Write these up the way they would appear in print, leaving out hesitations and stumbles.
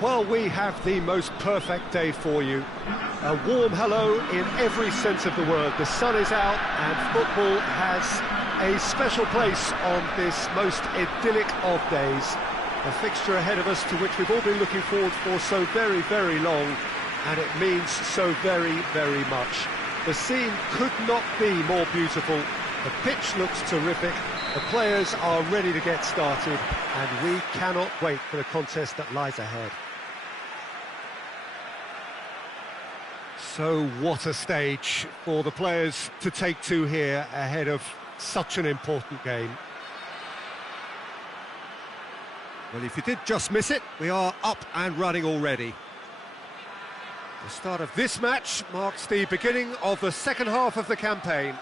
Well, we have the most perfect day for you. A warm hello in every sense of the word. The sun is out and football has a special place on this most idyllic of days. A fixture ahead of us to which we've all been looking forward for so very, very long, and it means so very, very much. The scene could not be more beautiful. The pitch looks terrific. The players are ready to get started, and we cannot wait for the contest that lies ahead. So what a stage for the players to take to here ahead of such an important game. Well, if you did just miss it, we are up and running already. The start of this match marks the beginning of the second half of the campaign.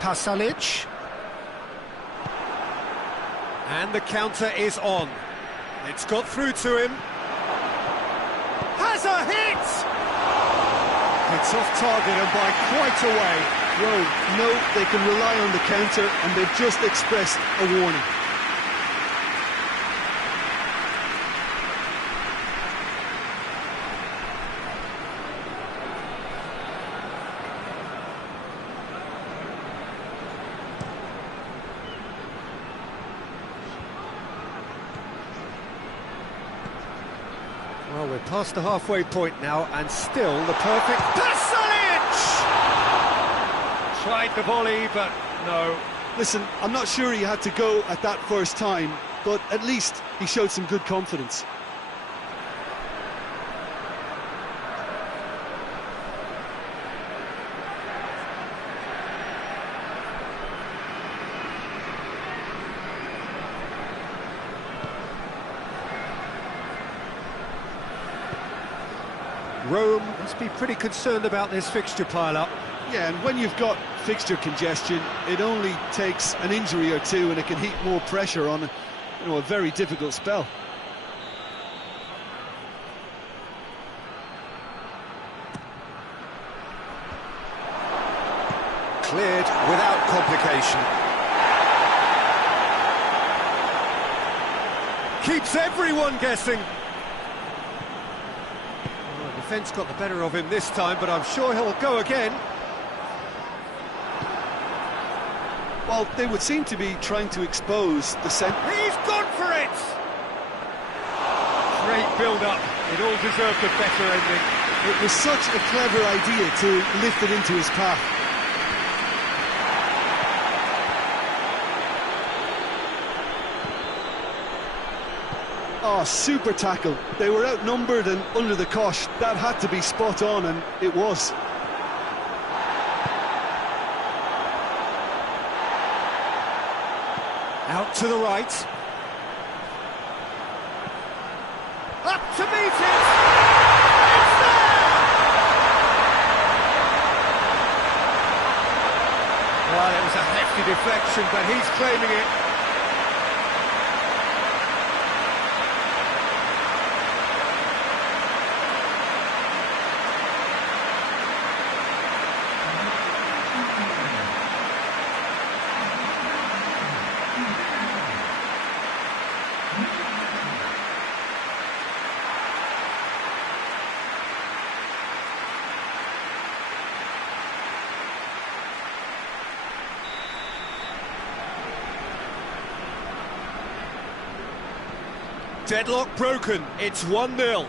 Pasalic. And the counter is on. It's got through to him. Has a hit! It's off target and by quite a way. Well, no, they can rely on the counter and they've just expressed a warning. Well, we're past the halfway point now, and still the perfect... Pasalic! Tried the volley, but no. Listen, I'm not sure he had to go at that first time, but at least he showed some good confidence. Rome must be pretty concerned about this fixture pile-up. Yeah, and when you've got fixture congestion, it only takes an injury or two and it can heap more pressure on a very difficult spell. Cleared without complication. Keeps everyone guessing. Defence got the better of him this time, but I'm sure he'll go again. Well, they would seem to be trying to expose the centre. He's gone for it! Great build-up. It all deserved a better ending. It was such a clever idea to lift it into his path. Oh, super tackle. They were outnumbered and under the cosh. That had to be spot on, and it was. Out to the right. Up to meet it! It's there! Well, it was a hefty deflection, but he's claiming it. Deadlock broken, it's 1-0.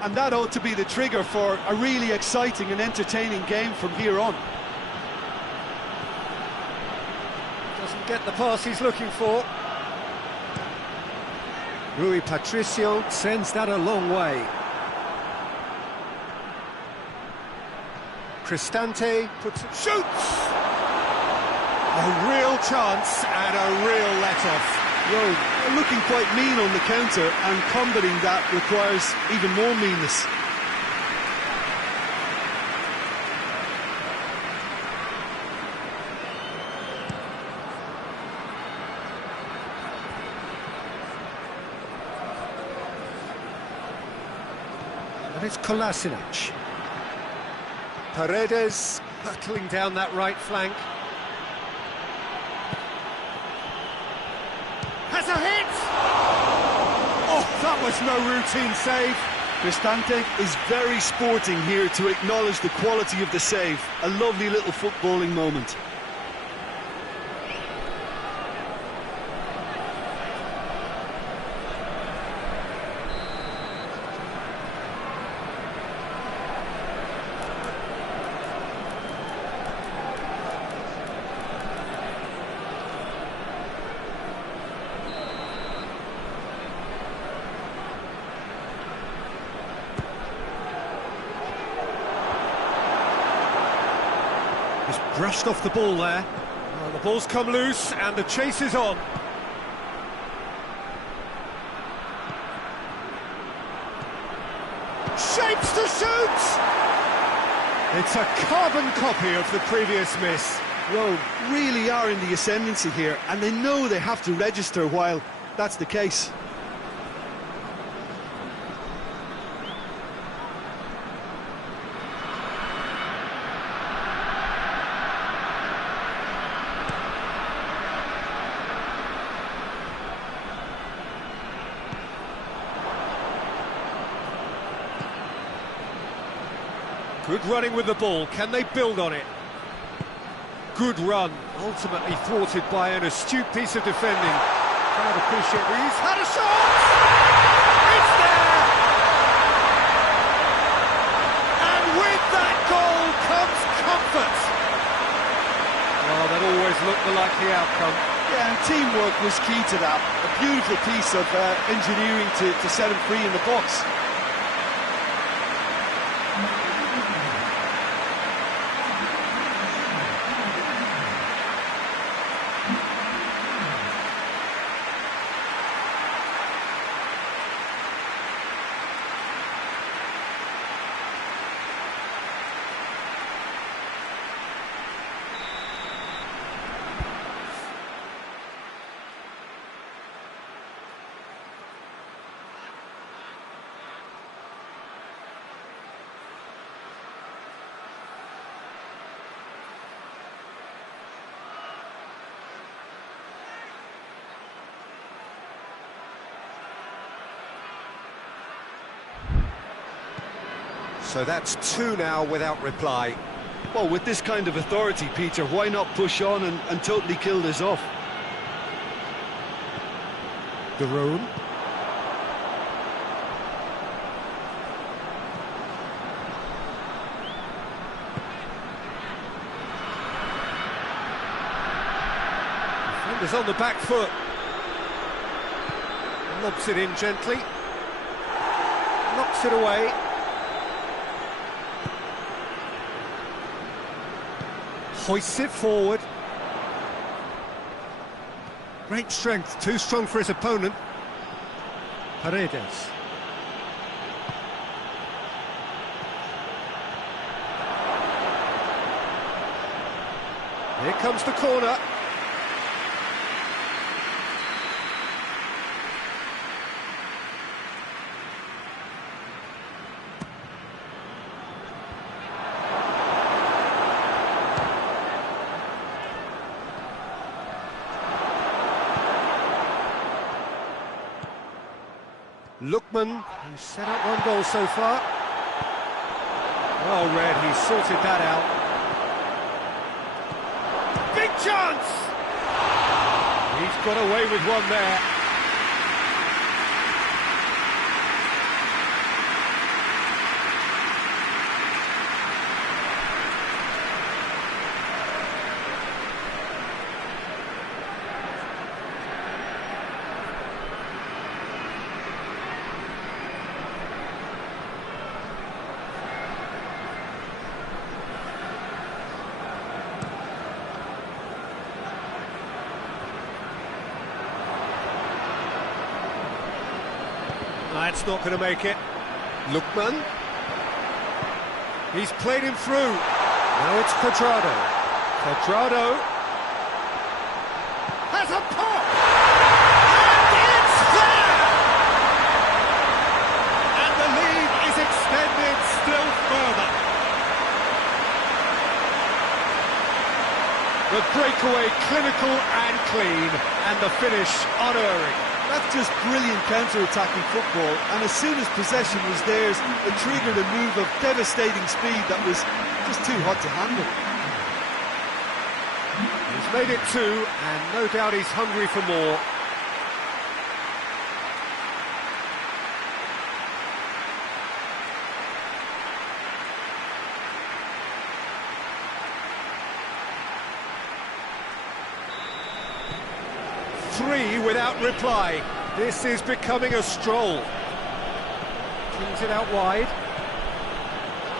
And that ought to be the trigger for a really exciting and entertaining game from here on. Doesn't get the pass he's looking for. Rui Patricio sends that a long way. Cristante puts it, shoots! A real chance and a real let-off. Well, they're looking quite mean on the counter, and combating that requires even more meanness. And it's Kolasinac. Paredes battling down that right flank. Has a hit! Oh, that was no routine save. Cristante is very sporting here to acknowledge the quality of the save. A lovely little footballing moment. He's brushed off the ball there. Well, the ball's come loose and the chase is on. Shapes to shoot! It's a carbon copy of the previous miss. Well, really are in the ascendancy here, and they know they have to register while that's the case. Good running with the ball, can they build on it? Good run, ultimately thwarted by an astute piece of defending. Crowd appreciate it, he's had a shot! It's there! And with that goal comes comfort! Well, that always looked the likely outcome. Yeah, and teamwork was key to that. A beautiful piece of engineering to set him free in the box. So that's 2 now without reply. Well, with this kind of authority, Peter, why not push on and totally kill this off? De Roon. Defender's on the back foot. Lobs it in gently. Knocks it away. Hoists it forward. Great strength, too strong for his opponent. Paredes. Here comes the corner. Lookman, who's set up 1 goal so far. Well read, he sorted that out. Big chance! He's got away with one there. That's not going to make it. Lookman. He's played him through. Now it's Cuadrado. Cuadrado has a pop! And it's there! And the lead is extended still further. The breakaway clinical and clean, and the finish unerring. That's just brilliant counter-attacking football, and as soon as possession was theirs, it triggered a move of devastating speed that was just too hot to handle. He's made it 2, and no doubt he's hungry for more. Three without reply. This is becoming a stroll. Cleans it out wide.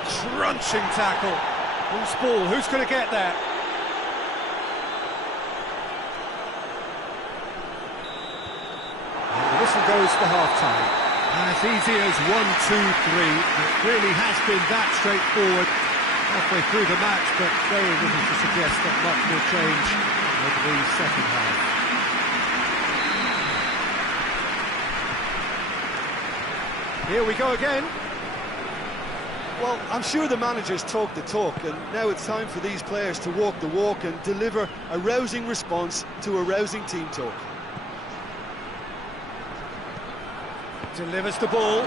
Crunching tackle. Who's ball? Who's going to get that? And the whistle goes for half-time. As easy as 1, 2, 3. It really has been that straightforward halfway through the match, but very little to suggest that much will change over the second half. Here we go again. Well, I'm sure the managers talk the talk, and now it's time for these players to walk the walk and deliver a rousing response to a rousing team talk. Delivers the ball.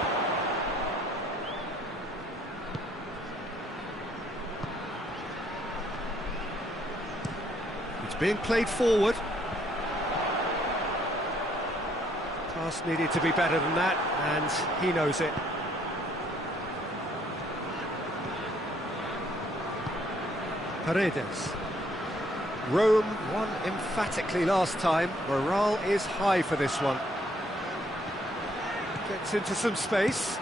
It's being played forward. Pass needed to be better than that, and he knows it. Paredes. Rome won emphatically last time. Morale is high for this one. Gets into some space.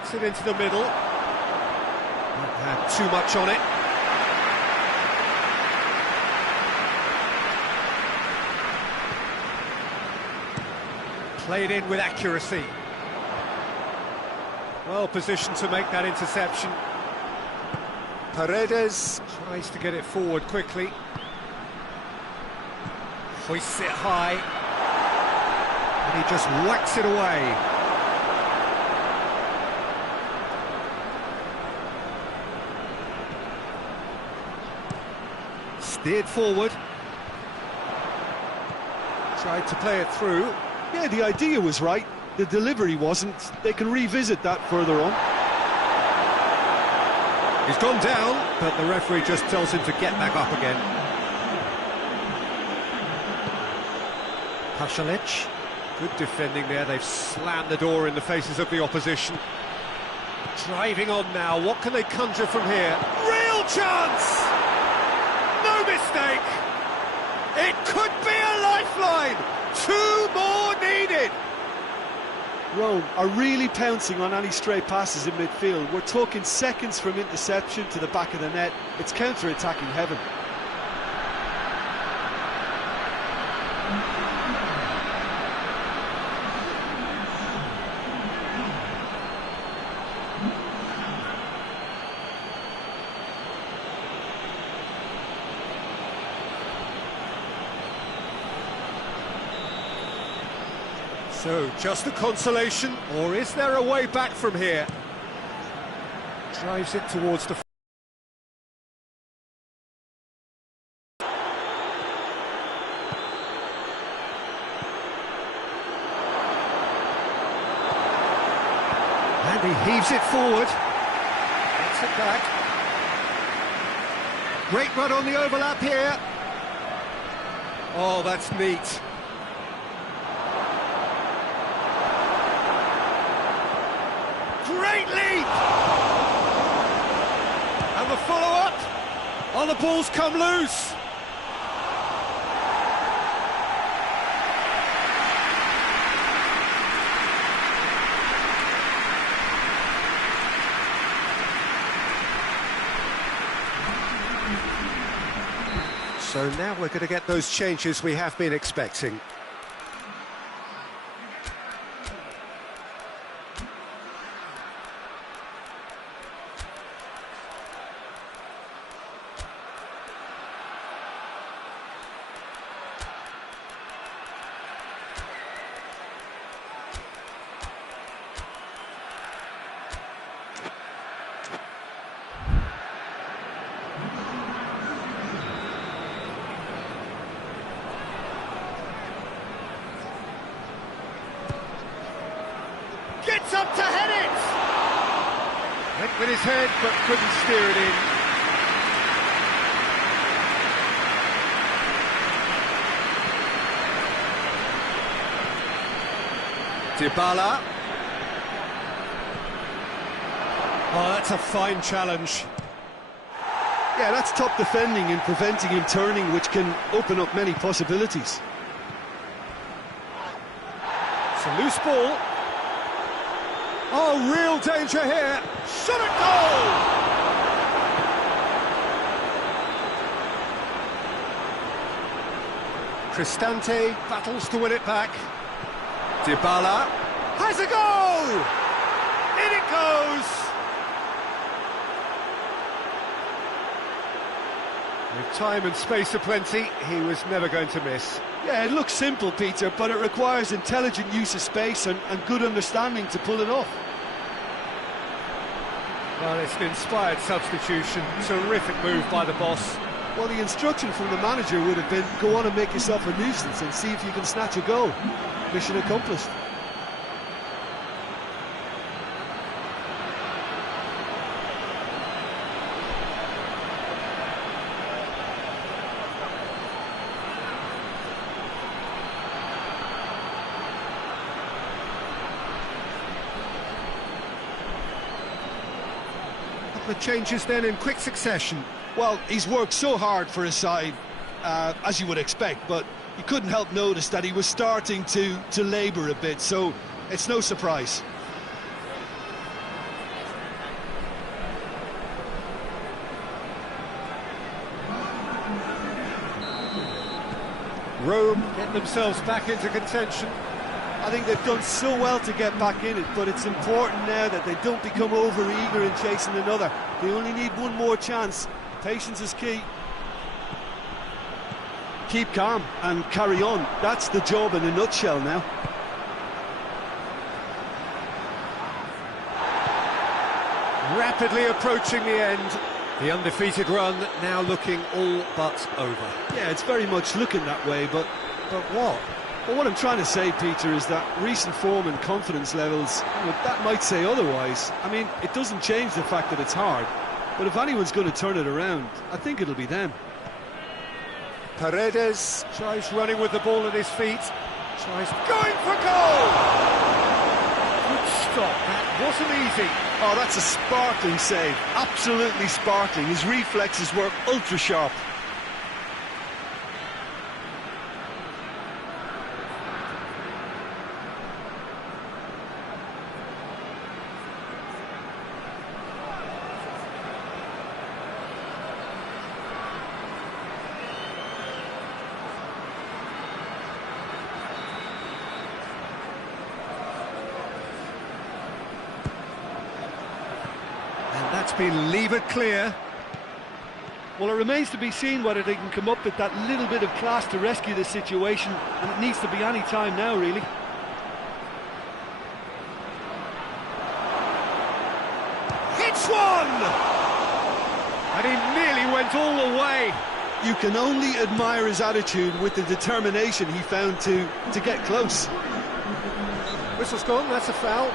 Gets it into the middle. Not had too much on it. Played in with accuracy. Well positioned to make that interception. Paredes tries to get it forward quickly. Hoists it high. And he just whacks it away. Steered forward. Tried to play it through. Yeah, the idea was right, the delivery wasn't. They can revisit that further on. He's gone down, but the referee just tells him to get back up again. Pasalic, good defending there. They've slammed the door in the faces of the opposition. Driving on now, what can they conjure from here? Real chance! No mistake! It could be a lifeline! 2 more needed! Rome are really pouncing on any stray passes in midfield. We're talking seconds from interception to the back of the net. It's counter-attacking heaven. So, just a consolation, or is there a way back from here? Drives it towards the... And he heaves it forward. Gets it back. Great run on the overlap here. Oh, that's neat. Great lead! And the follow-up. Oh, the ball's come loose. So now we're going to get those changes we have been expecting. up to head it! Went with his head, but couldn't steer it in. Dybala. Oh, that's a fine challenge. Yeah, that's top defending and preventing him turning, which can open up many possibilities. It's a loose ball. Oh, real danger here. Shot at goal! Cristante battles to win it back. Dybala has a goal! In it goes! With time and space aplenty, he was never going to miss. Yeah, it looks simple, Peter, but it requires intelligent use of space and good understanding to pull it off. Well, it's an inspired substitution. Terrific move by the boss. Well, the instruction from the manager would have been, go on and make yourself a nuisance and see if you can snatch a goal. Mission accomplished. The changes then in quick succession. Well, he's worked so hard for his side, as you would expect, but you couldn't help notice that he was starting to labour a bit, so it's no surprise. Rome get themselves back into contention. I think they've done so well to get back in it, but it's important now that they don't become over-eager in chasing another. They only need one more chance. Patience is key. Keep calm and carry on. That's the job in a nutshell now. Rapidly approaching the end. The undefeated run now looking all but over. Yeah, it's very much looking that way, but what? Well, what I'm trying to say, Peter, is that recent form and confidence levels, that might say otherwise. I mean, it doesn't change the fact that it's hard, but if anyone's going to turn it around, I think it'll be them. Paredes tries running with the ball at his feet, tries going for goal! Good stop, that wasn't easy. Oh, that's a sparkling save, absolutely sparkling. His reflexes were ultra-sharp. That's been levered clear. Well, it remains to be seen whether they can come up with that little bit of class to rescue the situation, and it needs to be any time now, really. Hits one! And he nearly went all the way. You can only admire his attitude with the determination he found to get close. Whistle's gone, that's a foul.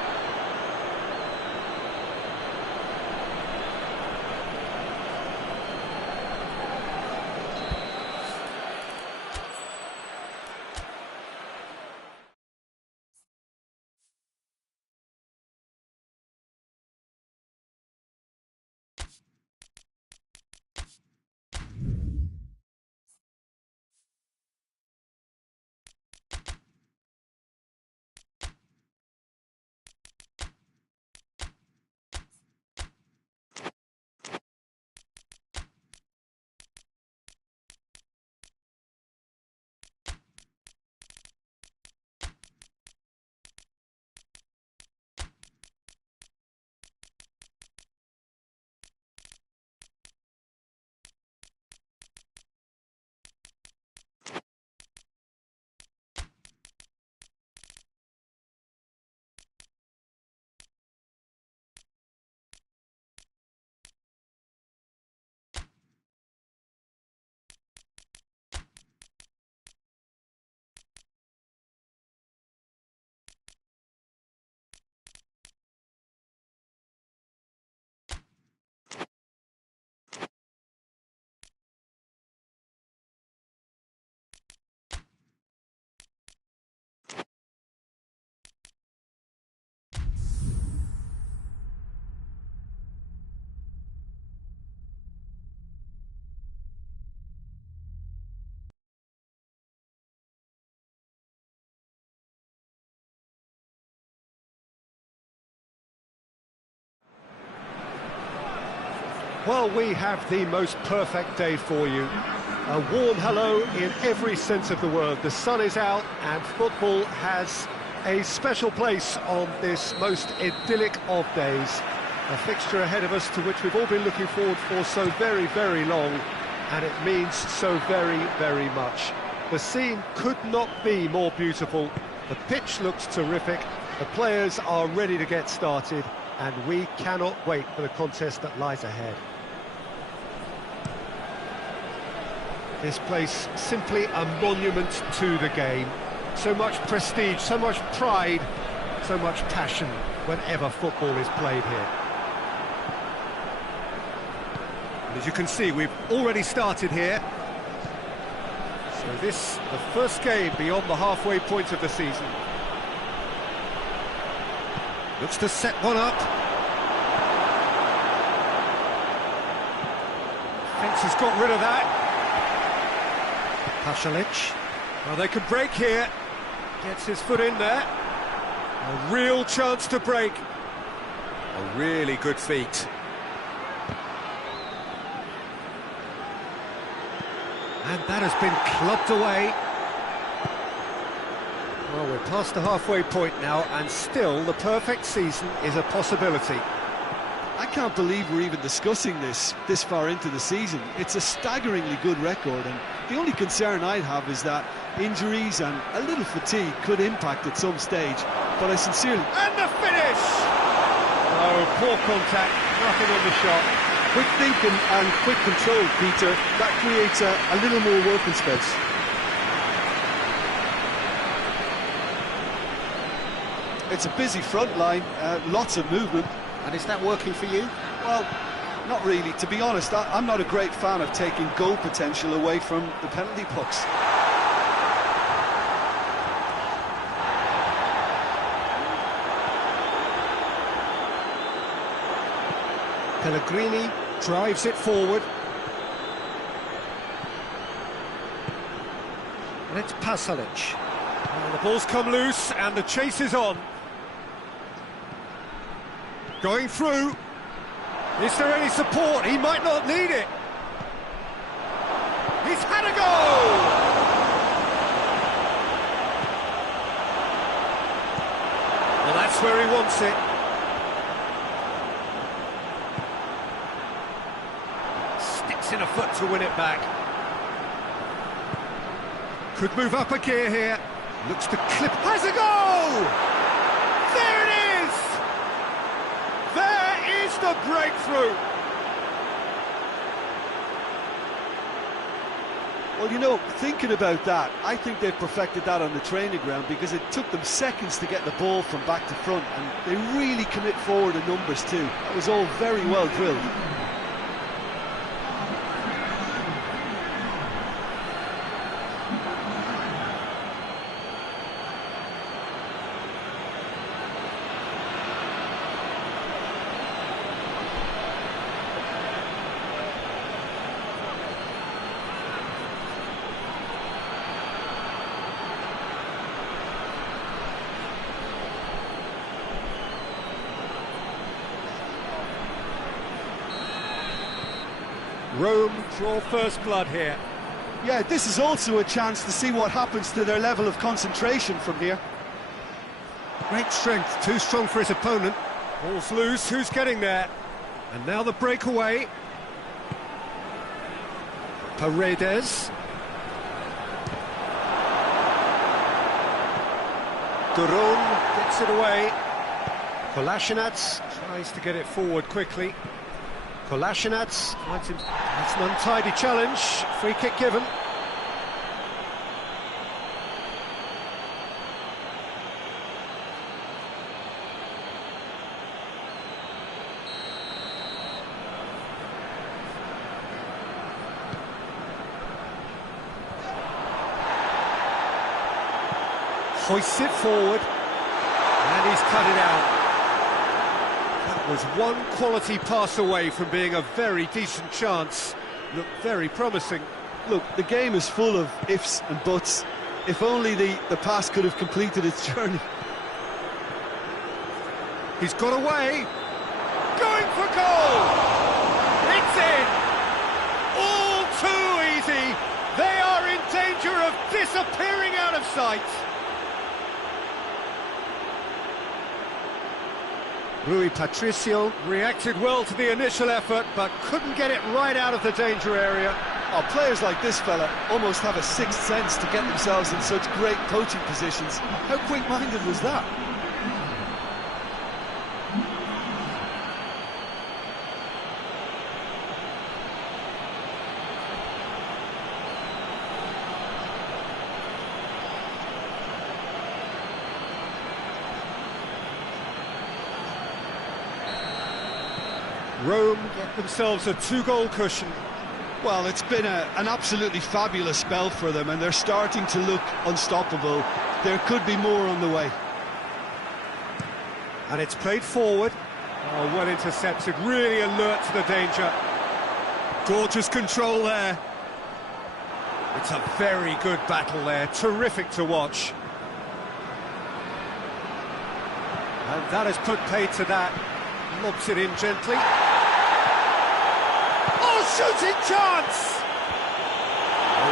Well, we have the most perfect day for you. A warm hello in every sense of the word. The sun is out and football has a special place on this most idyllic of days. A fixture ahead of us to which we've all been looking forward for so very, very long, and it means so very, very much. The scene could not be more beautiful. The pitch looks terrific. The players are ready to get started, and we cannot wait for the contest that lies ahead. This place, simply a monument to the game. So much prestige, so much pride, so much passion whenever football is played here. And as you can see, we've already started here. So this, the first game beyond the halfway point of the season. Looks to set one up. Fence has got rid of that. Pasalic. Well, they could break here. Gets his foot in there. A real chance to break. A really good feat. And that has been clubbed away. Well, we're past the halfway point now, and still the perfect season is a possibility. I can't believe we're even discussing this far into the season. It's a staggeringly good record, and the only concern I'd have is that injuries and a little fatigue could impact at some stage, but I sincerely... And the finish! Oh, poor contact, nothing on the shot. Quick thinking and quick control, Peter. That creates a little more working space. It's a busy front line, lots of movement. And is that working for you? Well, not really. To be honest, I'm not a great fan of taking goal potential away from the penalty box. Pellegrini drives it forward. And it's Pasalic. And the ball's come loose and the chase is on. Going through. Is there any support? He might not need it. He's had a goal! Well, that's where he wants it. Sticks in a foot to win it back. Could move up a gear here. Looks to clip. Has a goal! There it is! There is the breakthrough! Well, you know, thinking about that, I think they've perfected that on the training ground because it took them seconds to get the ball from back to front, and they really commit forward in numbers too. That was all very well drilled. Rome draw first blood here. Yeah, this is also a chance to see what happens to their level of concentration from here. Great strength, too strong for his opponent. Ball's loose, who's getting there? And now the breakaway. Paredes. Duron gets it away. Kolasinac tries to get it forward quickly. Kolasinac finds him. That's an untidy challenge. Free kick given. Hoists it forward. And he's cut it out. Was one quality pass away from being a very decent chance. Looked very promising. Look, the game is full of ifs and buts. If only the pass could have completed its journey. He's got away. Going for goal! It's It's in! All too easy! They are in danger of disappearing out of sight! Rui Patricio reacted well to the initial effort, but couldn't get it right out of the danger area. Oh, players like this fella almost have a sixth sense to get themselves in such great coaching positions. How quick-minded was that? Rome get themselves a two-goal cushion. Well, it's been an absolutely fabulous spell for them, and they're starting to look unstoppable. There could be more on the way. And it's played forward. Oh, well intercepted, really alert to the danger. Gorgeous control there. It's a very good battle there, terrific to watch. And that has put paid to that. Lobs it in gently. Oh, shooting chance!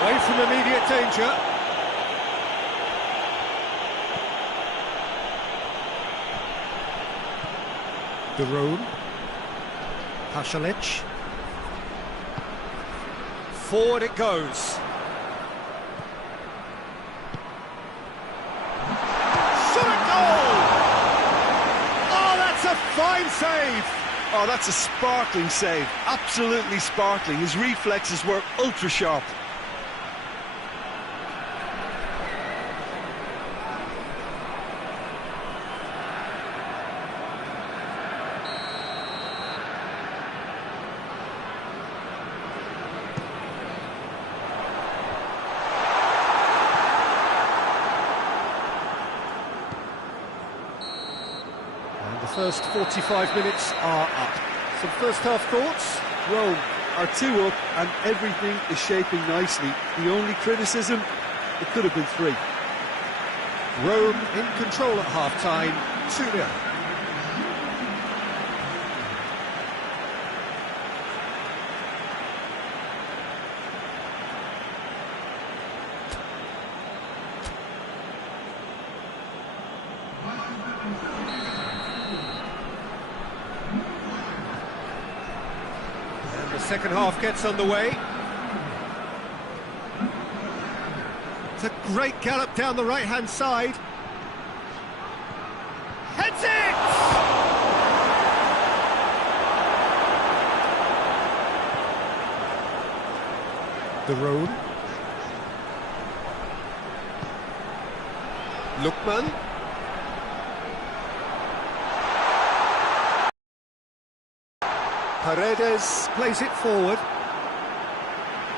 Away from immediate danger. De Roon. Pasalic. Forward it goes. Shot at goal! Oh, that's a fine save! Oh, that's a sparkling save. Absolutely sparkling. His reflexes were ultra-sharp. The first 45 minutes are up. Some first-half thoughts? Rome are 2 up and everything is shaping nicely. The only criticism, it could have been 3. Rome in control at half-time, 2-0. The second half gets underway. It's a great gallop down the right-hand side. Heads it! De Roon. Lookman. Paredes plays it forward.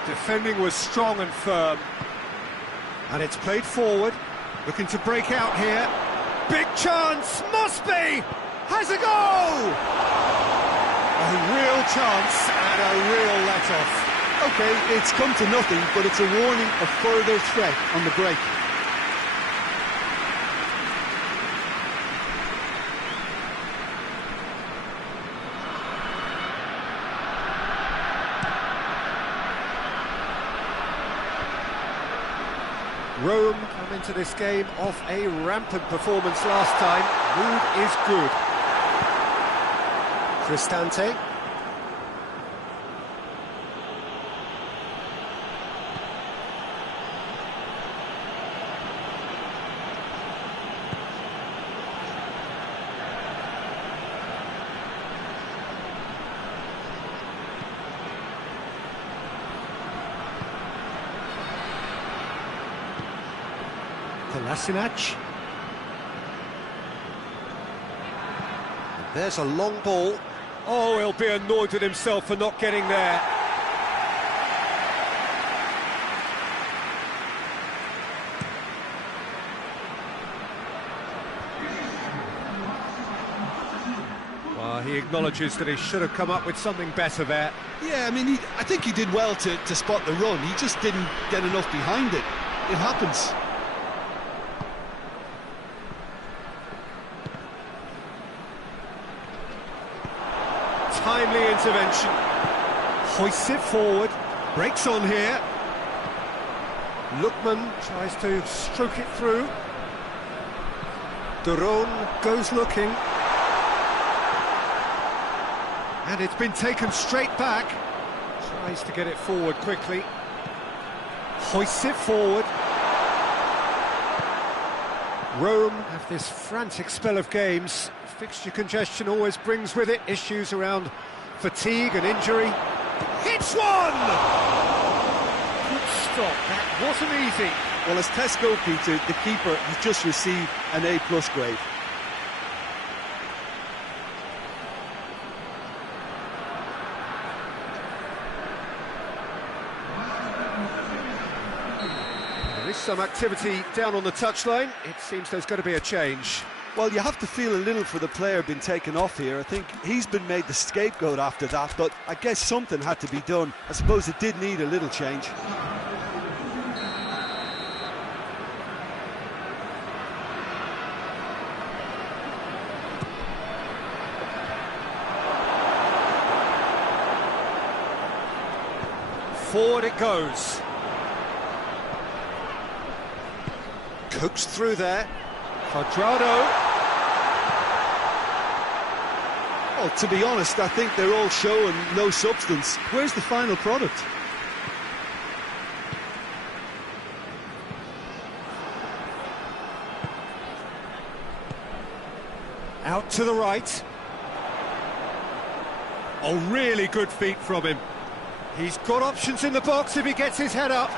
Defending was strong and firm. And it's played forward. Looking to break out here. Big chance! Must be! Has a goal! A real chance and a real let-off. OK, it's come to nothing, but it's a warning of further threat on the break. Rome come into this game off a rampant performance last time. Mood is good. Cristante. Kolasinac. There's a long ball. Oh, he'll be annoyed with himself for not getting there. Well, he acknowledges that he should have come up with something better there. Yeah, I mean, I think he did well to spot the run. He just didn't get enough behind it. It happens. Timely intervention. Hoists it forward, breaks on here. Lookman tries to stroke it through. Duron goes looking. And it's been taken straight back. Tries to get it forward quickly. Hoists it forward. Rome have this frantic spell of games. Fixture congestion always brings with it issues around fatigue and injury. Hits one! Good stop, that wasn't easy. Well, as tests go, Peter, the keeper has just received an A+ grade. There is some activity down on the touchline. It seems there's going to be a change. Well, you have to feel a little for the player being taken off here. I think he's been made the scapegoat after that, but I guess something had to be done. I suppose it did need a little change. Forward it goes. Coaxed through there. Quadrado. Well, to be honest, I think they're all showing no substance. Where's the final product? Out to the right. Oh, really good feet from him. He's got options in the box if he gets his head up.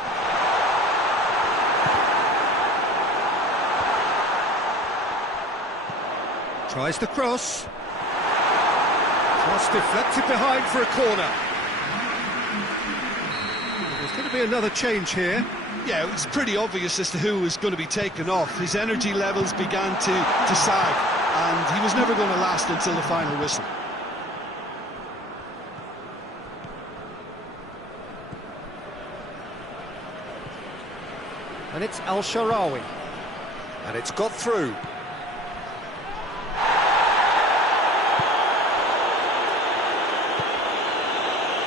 Tries the cross. Cross deflected behind for a corner. There's going to be another change here. Yeah, it was pretty obvious as to who was going to be taken off. His energy levels began to sag, and he was never going to last until the final whistle. And it's Al-Sharawi. And it's got through.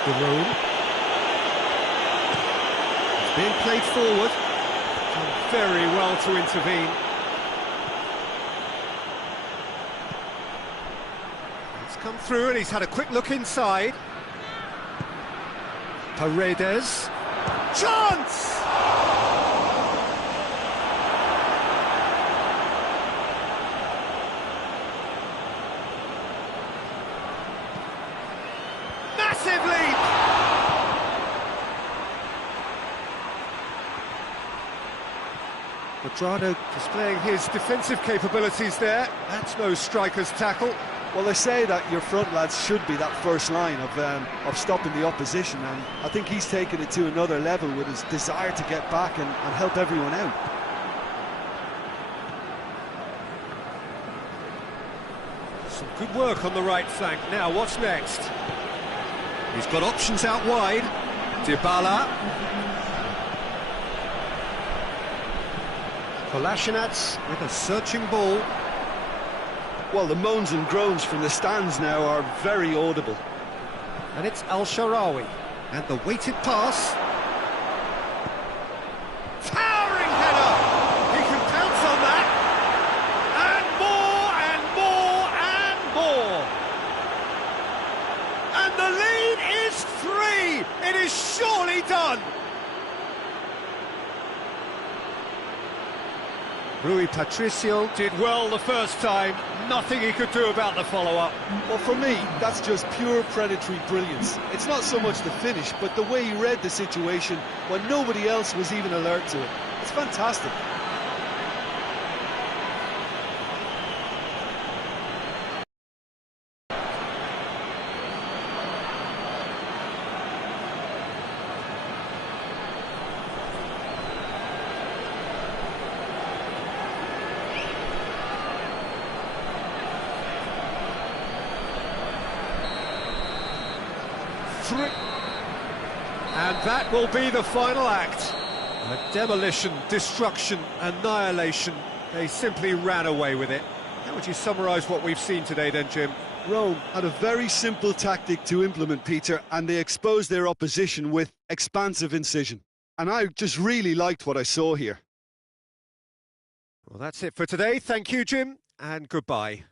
Duron. It's being played forward. Done very well to intervene. It's come through and he's had a quick look inside. Paredes. Chance! Massive leap! Quadrado displaying his defensive capabilities there. That's no striker's tackle. Well, they say that your front lads should be that first line of stopping the opposition, and I think he's taken it to another level with his desire to get back and help everyone out. Some good work on the right flank. Now, what's next? He's got options out wide. Dybala. Kolasinac with a searching ball. Well, the moans and groans from the stands now are very audible. And it's Al-Sharawi. And the weighted pass. Towering header! He can pounce on that. And more, and more, and more. And the lead is 3! It is surely done! Rui Patricio did well the first time. Nothing he could do about the follow-up. Well, for me, that's just pure predatory brilliance. It's not so much the finish, but the way he read the situation when nobody else was even alert to it. It's fantastic. And that will be the final act. A demolition, destruction, annihilation. They simply ran away with it. How would you summarise what we've seen today then, Jim? Rome had a very simple tactic to implement, Peter, and they exposed their opposition with expansive incision. And I just really liked what I saw here. Well, that's it for today. Thank you, Jim, and goodbye.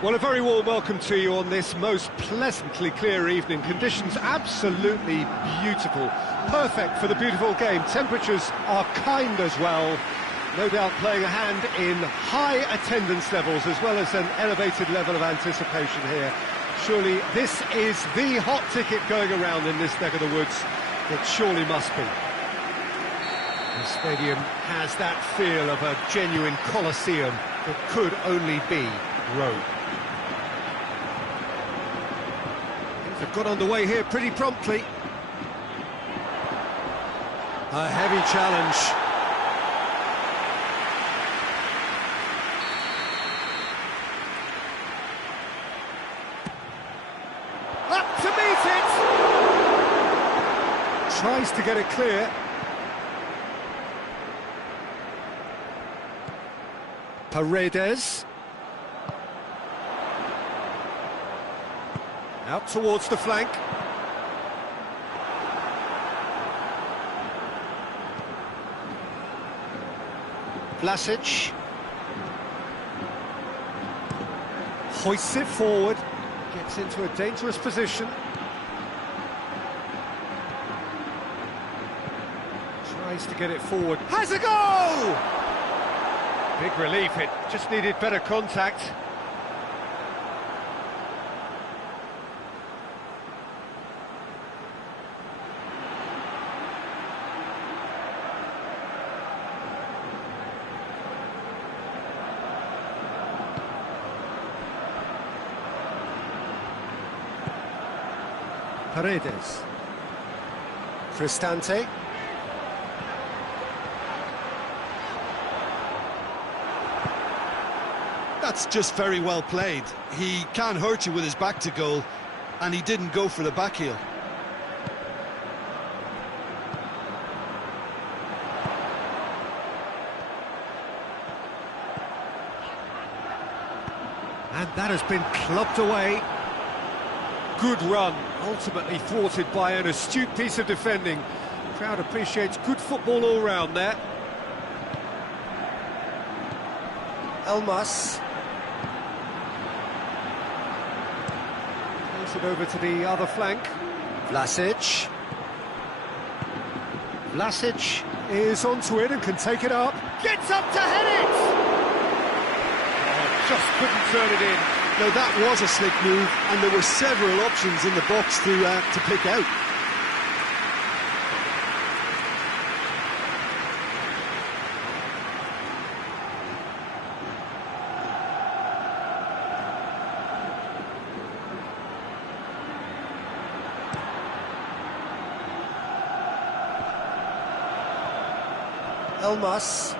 Well, a very warm welcome to you on this most pleasantly clear evening. Conditions absolutely beautiful. Perfect for the beautiful game. Temperatures are kind as well. No doubt playing a hand in high attendance levels as well as an elevated level of anticipation here. Surely this is the hot ticket going around in this neck of the woods. It surely must be. The stadium has that feel of a genuine Colosseum that could only be Rome. They've got underway here pretty promptly. A heavy challenge. Up to meet it! Tries to get it clear. Paredes. Out towards the flank. Vlasic. Hoists it forward. Gets into a dangerous position. Tries to get it forward. Has a goal! Big relief, it just needed better contact. Paredes. Cristante. That's just very well played. He can't hurt you with his back to goal, and he didn't go for the back heel. And that has been clubbed away. Good run, ultimately thwarted by an astute piece of defending. The crowd appreciates good football all round there. Elmas. Plays it over to the other flank. Vlasic. Vlasic is onto it and can take it up. Gets up to head it! just couldn't turn it in. Now that was a slick move, and there were several options in the box to pick out. Elmas.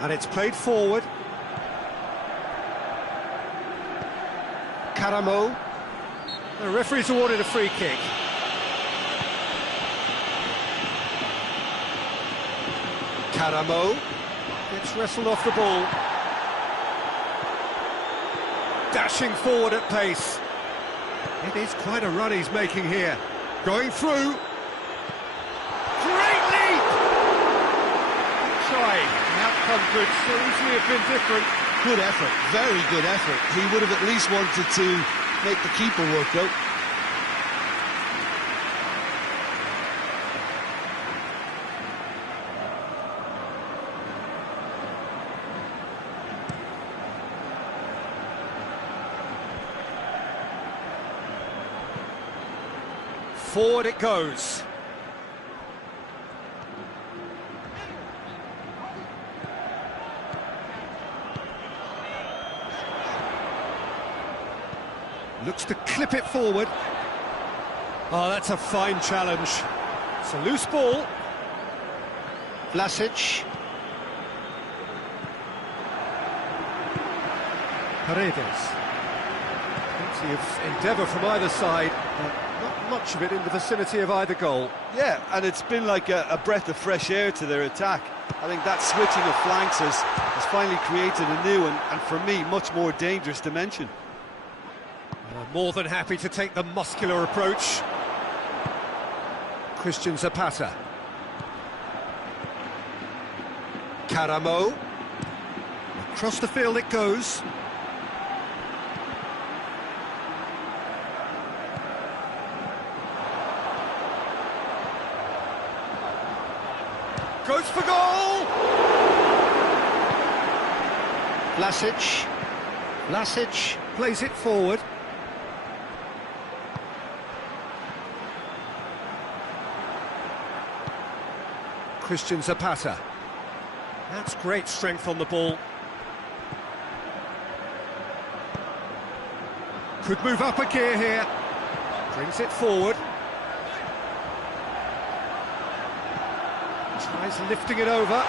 And it's played forward. Karamo. The referee's awarded a free kick. Karamo gets wrestled off the ball. Dashing forward at pace. It is quite a run he's making here. Going through. Great leap! Try. The outcome could so easily have been different. Good effort, very good effort. He would have at least wanted to make the keeper work out. Forward it goes. Looks to clip it forward. Oh, that's a fine challenge. It's a loose ball. Vlasic. Paredes. Plenty of endeavour from either side, but not much of it in the vicinity of either goal. Yeah, and it's been like a breath of fresh air to their attack. I think that switching of flanks has finally created a new and for me, much more dangerous dimension. More than happy to take the muscular approach. Christian Zapata. Karamo. Across the field it goes. Goes for goal! Vlasic. Vlasic plays it forward. Christian Zapata. That's great strength on the ball. Could move up a gear here. Brings it forward. Tries lifting it over.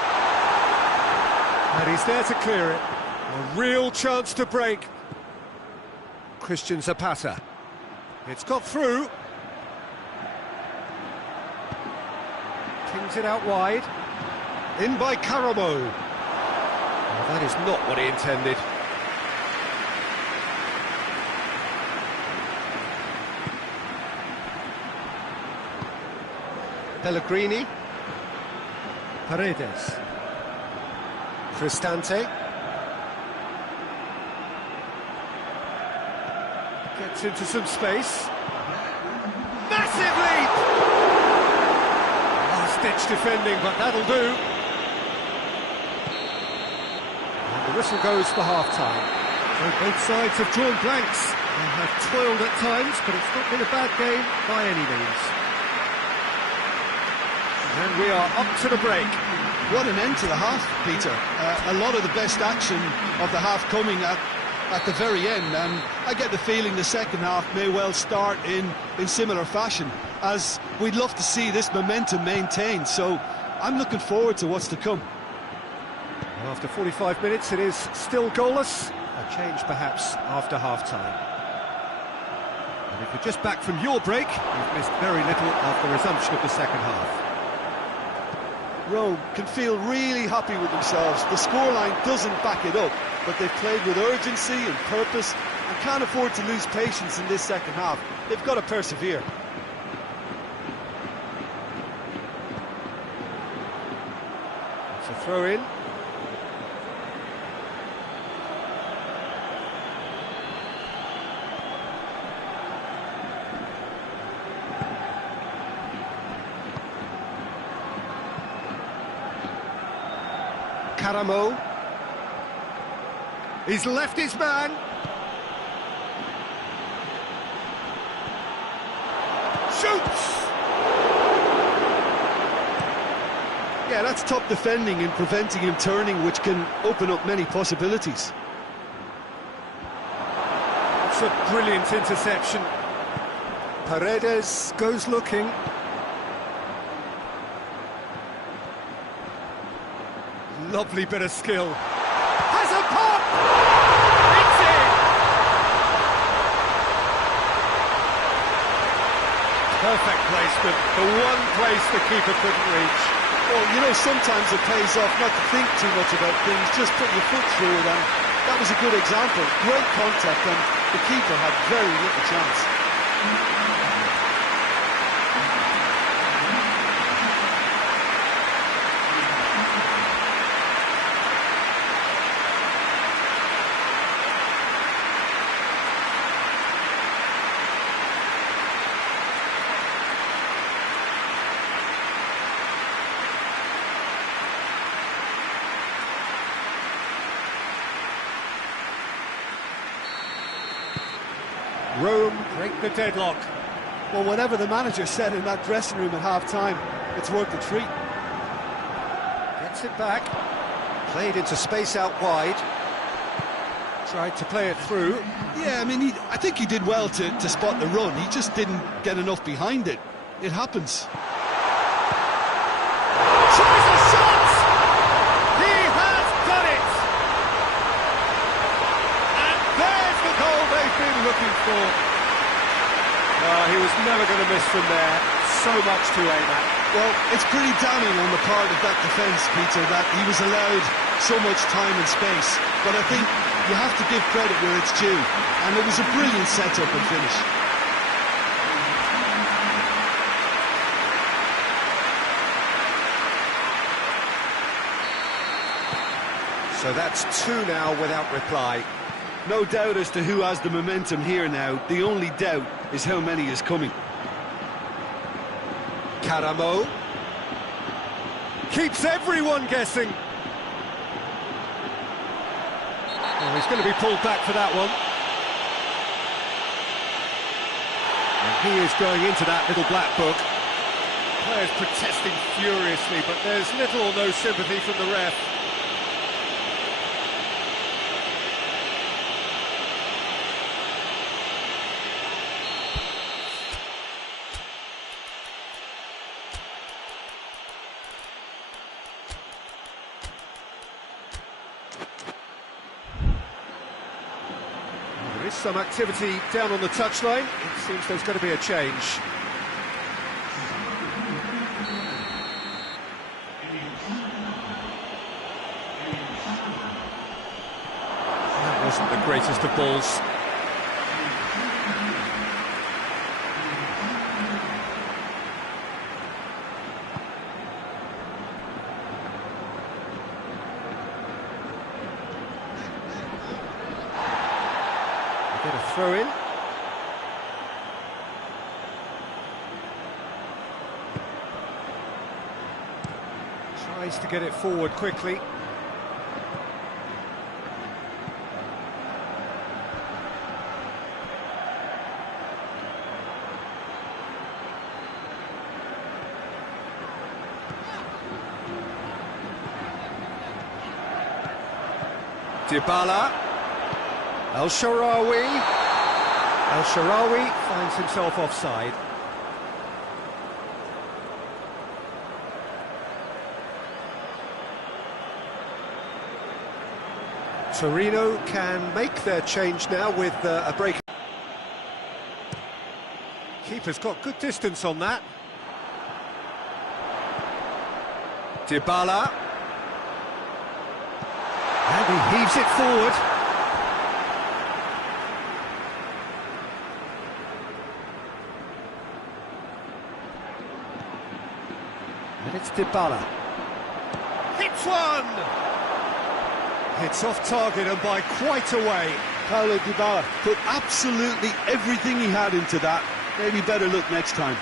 And he's there to clear it. A real chance to break. Christian Zapata. It's got through. Pings it out wide. In by Karamo. Oh, that is not what he intended. Pellegrini. Paredes. Cristante. Gets into some space. Massive leap! Last-ditch defending, but that'll do. And the whistle goes for half-time. So both sides have drawn blanks and have toiled at times, but it's not been a bad game by any means. And we are up to the break. What an end to the half, Peter. A lot of the best action of the half coming at the very end, and I get the feeling the second half may well start in similar fashion, as we'd love to see this momentum maintained, so I'm looking forward to what's to come. And after 45 minutes it is still goalless, a change perhaps after half-time. And if you're just back from your break, you've missed very little of the resumption of the second half. Rome can feel really happy with themselves. The scoreline doesn't back it up, but they've played with urgency and purpose and can't afford to lose patience in this second half. They've got to persevere. It's a throw-in. Karamo. He's left his man. Shoots! Yeah, that's top defending and preventing him turning, which can open up many possibilities. It's a brilliant interception. Paredes goes looking. Lovely bit of skill. Has a pop! It's in! Perfect placement. The one place the keeper couldn't reach. Well, you know, sometimes it pays off not to think too much about things, just put your foot through it, and that was a good example. Great contact, and the keeper had very little chance. Rome break the deadlock. Well, whatever the manager said in that dressing room at half-time, it's worked a treat. Gets it back. Played into space out wide. Tried to play it through. Yeah, I mean, I think he did well to spot the run. He just didn't get enough behind it. It happens. Tries a shot! He has done it! And there's the goal they've been looking for. He was never going to miss from there. So much to aim at. Well, it's pretty damning on the part of that defence, Peter, that he was allowed so much time and space. But I think you have to give credit where it's due. And it was a brilliant setup and finish. So that's two now without reply. No doubt as to who has the momentum here now. The only doubt is how many is coming. Caramo keeps everyone guessing. Oh, he's going to be pulled back for that one. And he is going into that little black book. Players protesting furiously, but there's little or no sympathy from the ref. There is some activity down on the touchline. It seems there's going to be a change. That wasn't the greatest of balls. Get a throw in. Tries to get it forward quickly. Dybala. El Shaarawy. El Shaarawy finds himself offside. Torino can make their change now with a break. Keeper's got good distance on that. Dybala. And he heaves it forward. And it's Dybala. Hits one! Hits off target and by quite a way. Paulo Dybala put absolutely everything he had into that. Maybe better look next time.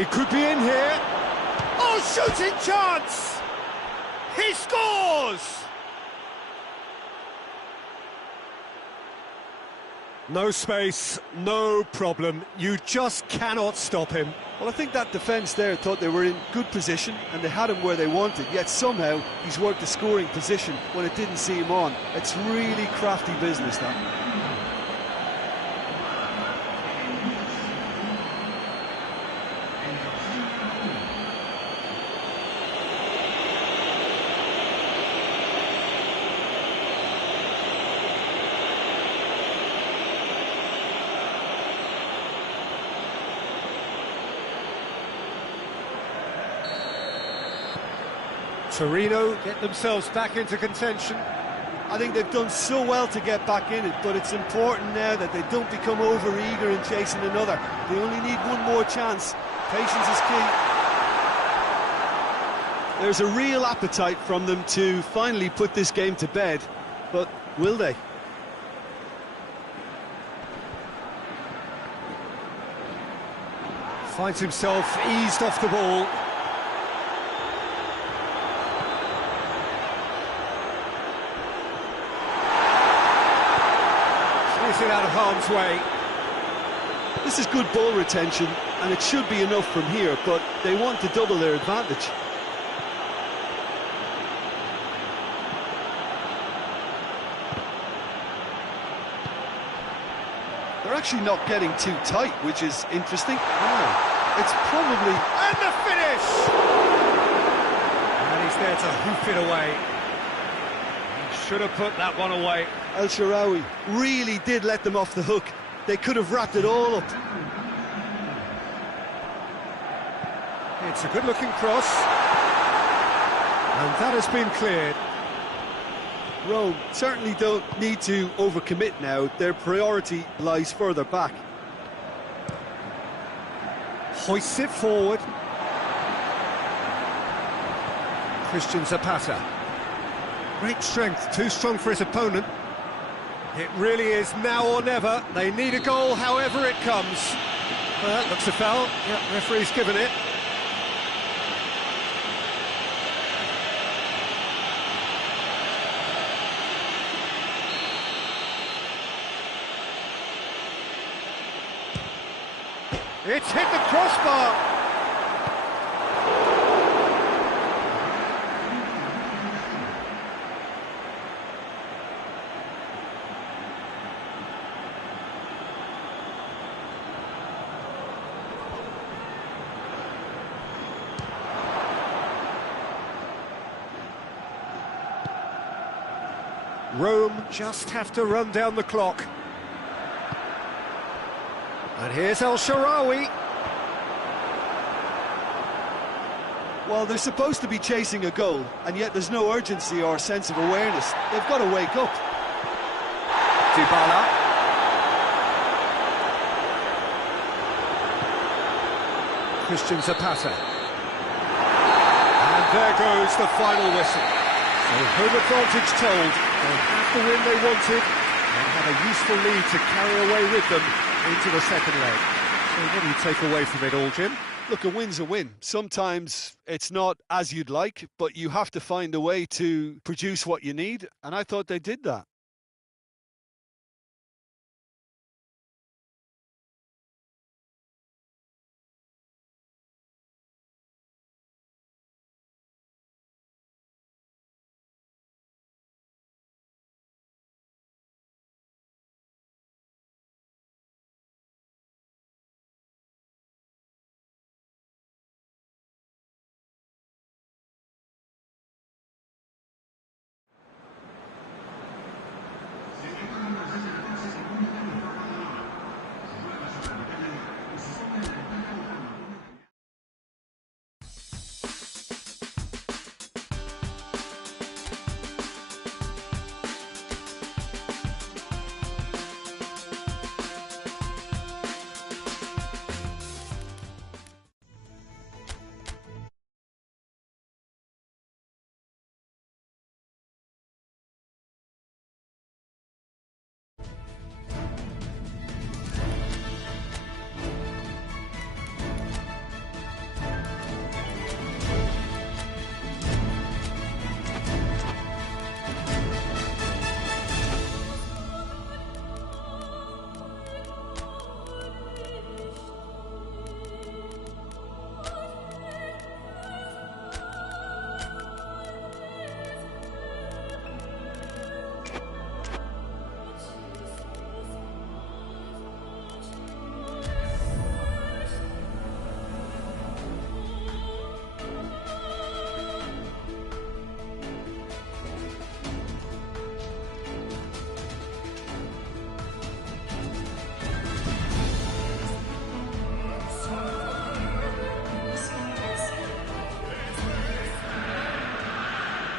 He could be in here. Oh, shooting chance! He scores! No space, no problem. You just cannot stop him. Well, I think that defence there thought they were in good position and they had him where they wanted, yet somehow he's worked the scoring position when it didn't see him on. It's really crafty business, that. Torino get themselves back into contention. I think they've done so well to get back in it, but it's important now that they don't become over-eager in chasing another. They only need one more chance. Patience is key. There's a real appetite from them to finally put this game to bed, but will they? Finds himself eased off the ball. It out of harm's way. This is good ball retention, and it should be enough from here, but they want to double their advantage. They're actually not getting too tight, which is interesting. Oh, it's probably... And the finish! And he's there to hoof it away. He should have put that one away. El Shaarawy really did let them off the hook. They could have wrapped it all up. It's a good-looking cross. And that has been cleared. Rome certainly don't need to overcommit now. Their priority lies further back. Hoists it forward. Christian Zapata. Great strength, too strong for his opponent. It really is now or never. They need a goal, however it comes. Well, that looks a foul. Yep, referee's given it. It's hit the crossbar. Rome just have to run down the clock. And here's El Shaarawy. Well, they're supposed to be chasing a goal, and yet there's no urgency or sense of awareness. They've got to wake up. Dybala. Christian Zapata. And there goes the final whistle. So home advantage told. They have the win they wanted and have a useful lead to carry away with them into the second leg. So what do you take away from it all, Jim? Look, a win's a win. Sometimes it's not as you'd like, but you have to find a way to produce what you need, and I thought they did that.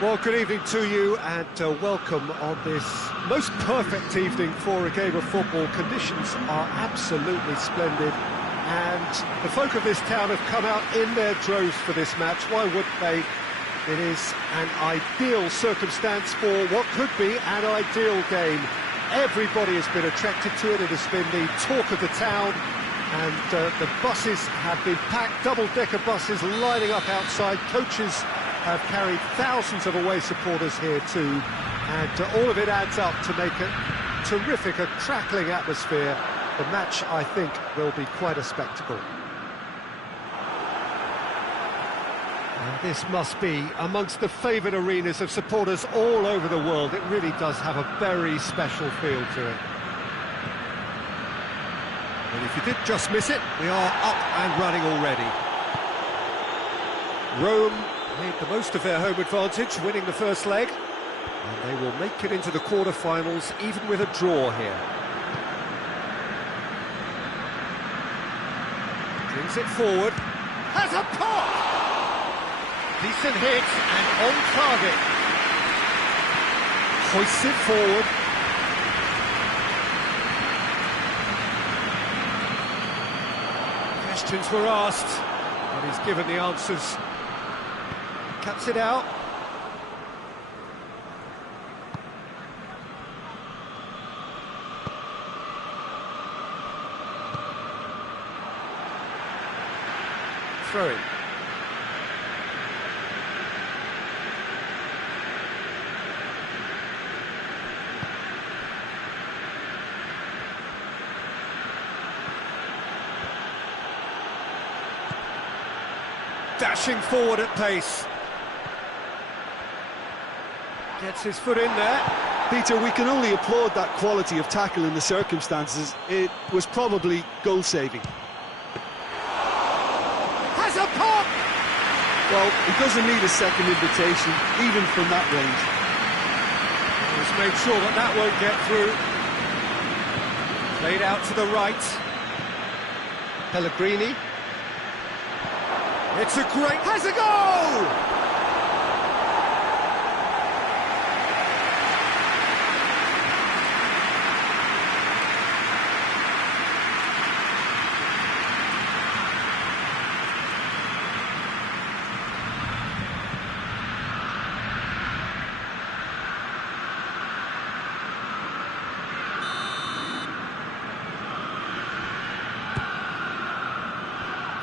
Well, good evening to you and welcome on this most perfect evening for a game of football. Conditions are absolutely splendid and the folk of this town have come out in their droves for this match. Why wouldn't they? It is an ideal circumstance for what could be an ideal game. Everybody has been attracted to it. It has been the talk of the town and the buses have been packed, double-decker buses lining up outside. Coaches have carried thousands of away supporters here too, and all of it adds up to make a terrific, a crackling atmosphere. The match, I think, will be quite a spectacle. And this must be amongst the favoured arenas of supporters all over the world. It really does have a very special feel to it. And if you did just miss it, we are up and running already. Rome made the most of their home advantage, winning the first leg, and they will make it into the quarter-finals even with a draw here. Brings it forward, has a pop! Decent hit and on target. Hoists it forward. Questions were asked, but he's given the answers. Cuts it out. Throw it. Dashing forward at pace. Gets his foot in there. Peter, we can only applaud that quality of tackle in the circumstances. It was probably goal-saving. Has a pop! Well, he doesn't need a second invitation, even from that range. He's made sure that that won't get through. Played out to the right. Pellegrini. It's a great... Has a goal!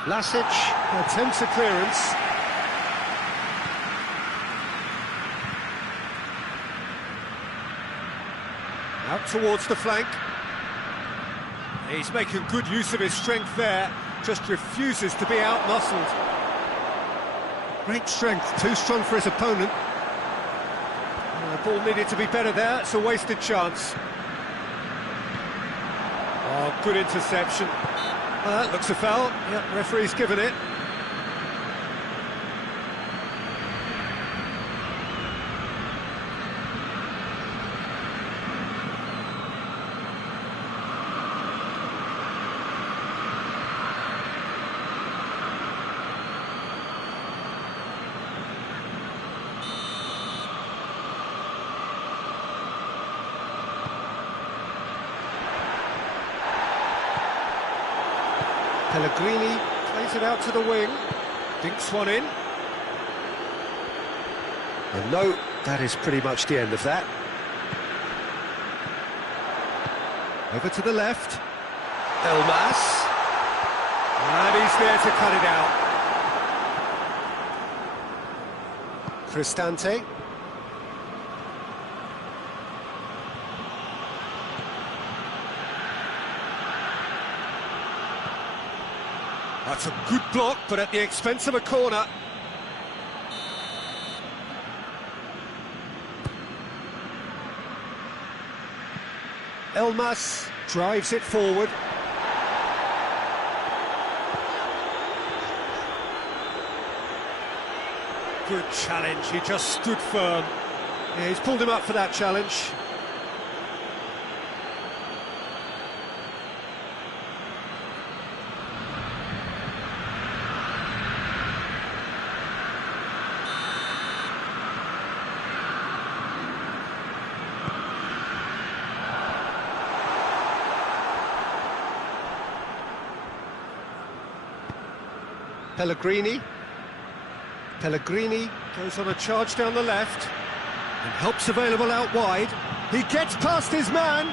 Vlasic attempts a clearance. Out towards the flank. He's making good use of his strength there, just refuses to be out-muscled. Great strength, too strong for his opponent. The ball needed to be better there, it's a wasted chance. Oh, good interception. Well, that looks a foul. Yep, referee's given it. Pellegrini plays it out to the wing, dinks one in. And no, that is pretty much the end of that. Over to the left, Elmas. And he's there to cut it out. Cristante. That's a good block, but at the expense of a corner. Elmas drives it forward. Good challenge, he just stood firm. Yeah, he's pulled him up for that challenge. Pellegrini. Pellegrini goes on a charge down the left. And help's available out wide. He gets past his man.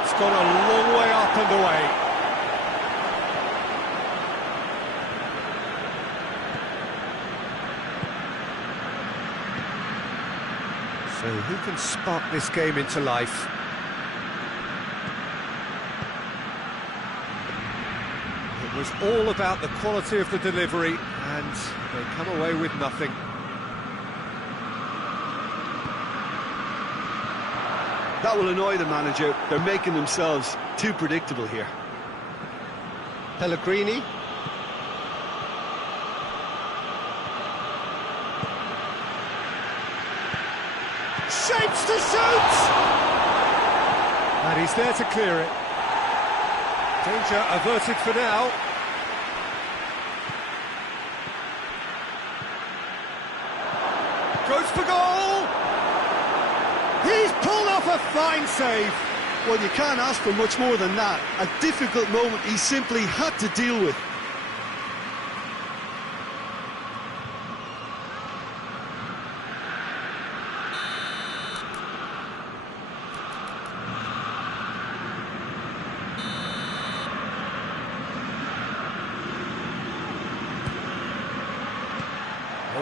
It's gone a long way up and away. So who can spark this game into life? It was all about the quality of the delivery, and they come away with nothing. That will annoy the manager. They're making themselves too predictable here. Pellegrini. Shapes to shoot! And he's there to clear it. Danger averted for now. Goes for goal! He's pulled off a fine save. Well, you can't ask for much more than that. A difficult moment he simply had to deal with.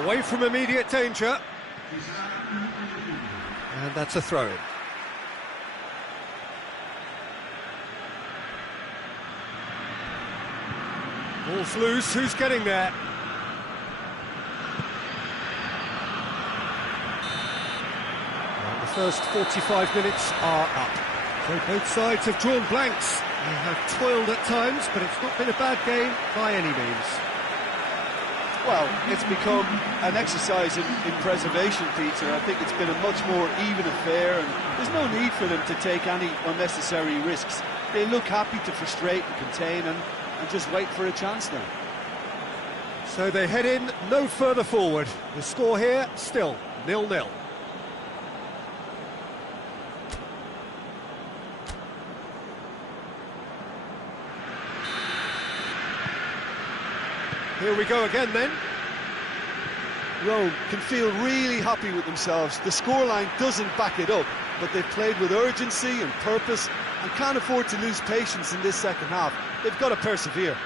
Away from immediate danger. And that's a throw-in. Ball's loose, who's getting there? And the first 45 minutes are up. So both sides have drawn blanks. They have toiled at times, but it's not been a bad game by any means. Well, it's become an exercise in preservation, Peter. I think it's been a much more even affair, and there's no need for them to take any unnecessary risks. They look happy to frustrate and contain and just wait for a chance now. So they head in no further forward. The score here, still 0-0. Here we go again then. Rome can feel really happy with themselves. The scoreline doesn't back it up, but they've played with urgency and purpose and can't afford to lose patience in this second half. They've got to persevere.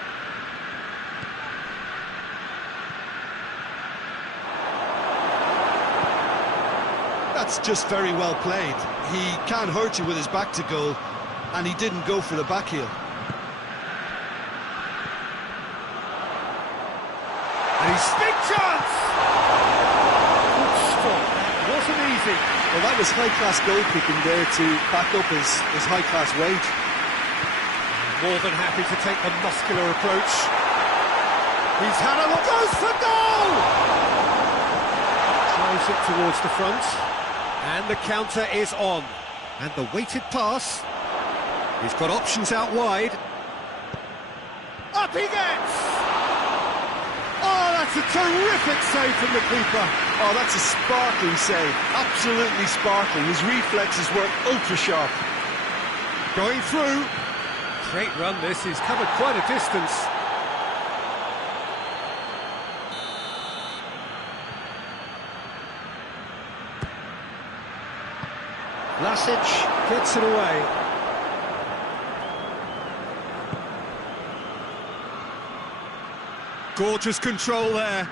That's just very well played. He can't hurt you with his back to goal, and he didn't go for the back heel. And he's big chance! Good stop. That wasn't easy. Well, that was high-class goal-kicking there to back up his high-class wage. More than happy to take the muscular approach. He's had a look, goes for goal! Drives it towards the front. And the counter is on. And the weighted pass. He's got options out wide. Up he gets! Oh, that's a terrific save from the keeper. Oh, that's a sparkling save. Absolutely sparkling. His reflexes were ultra-sharp. Going through. Great run this, he's covered quite a distance. Vlasic gets it away. Gorgeous control there.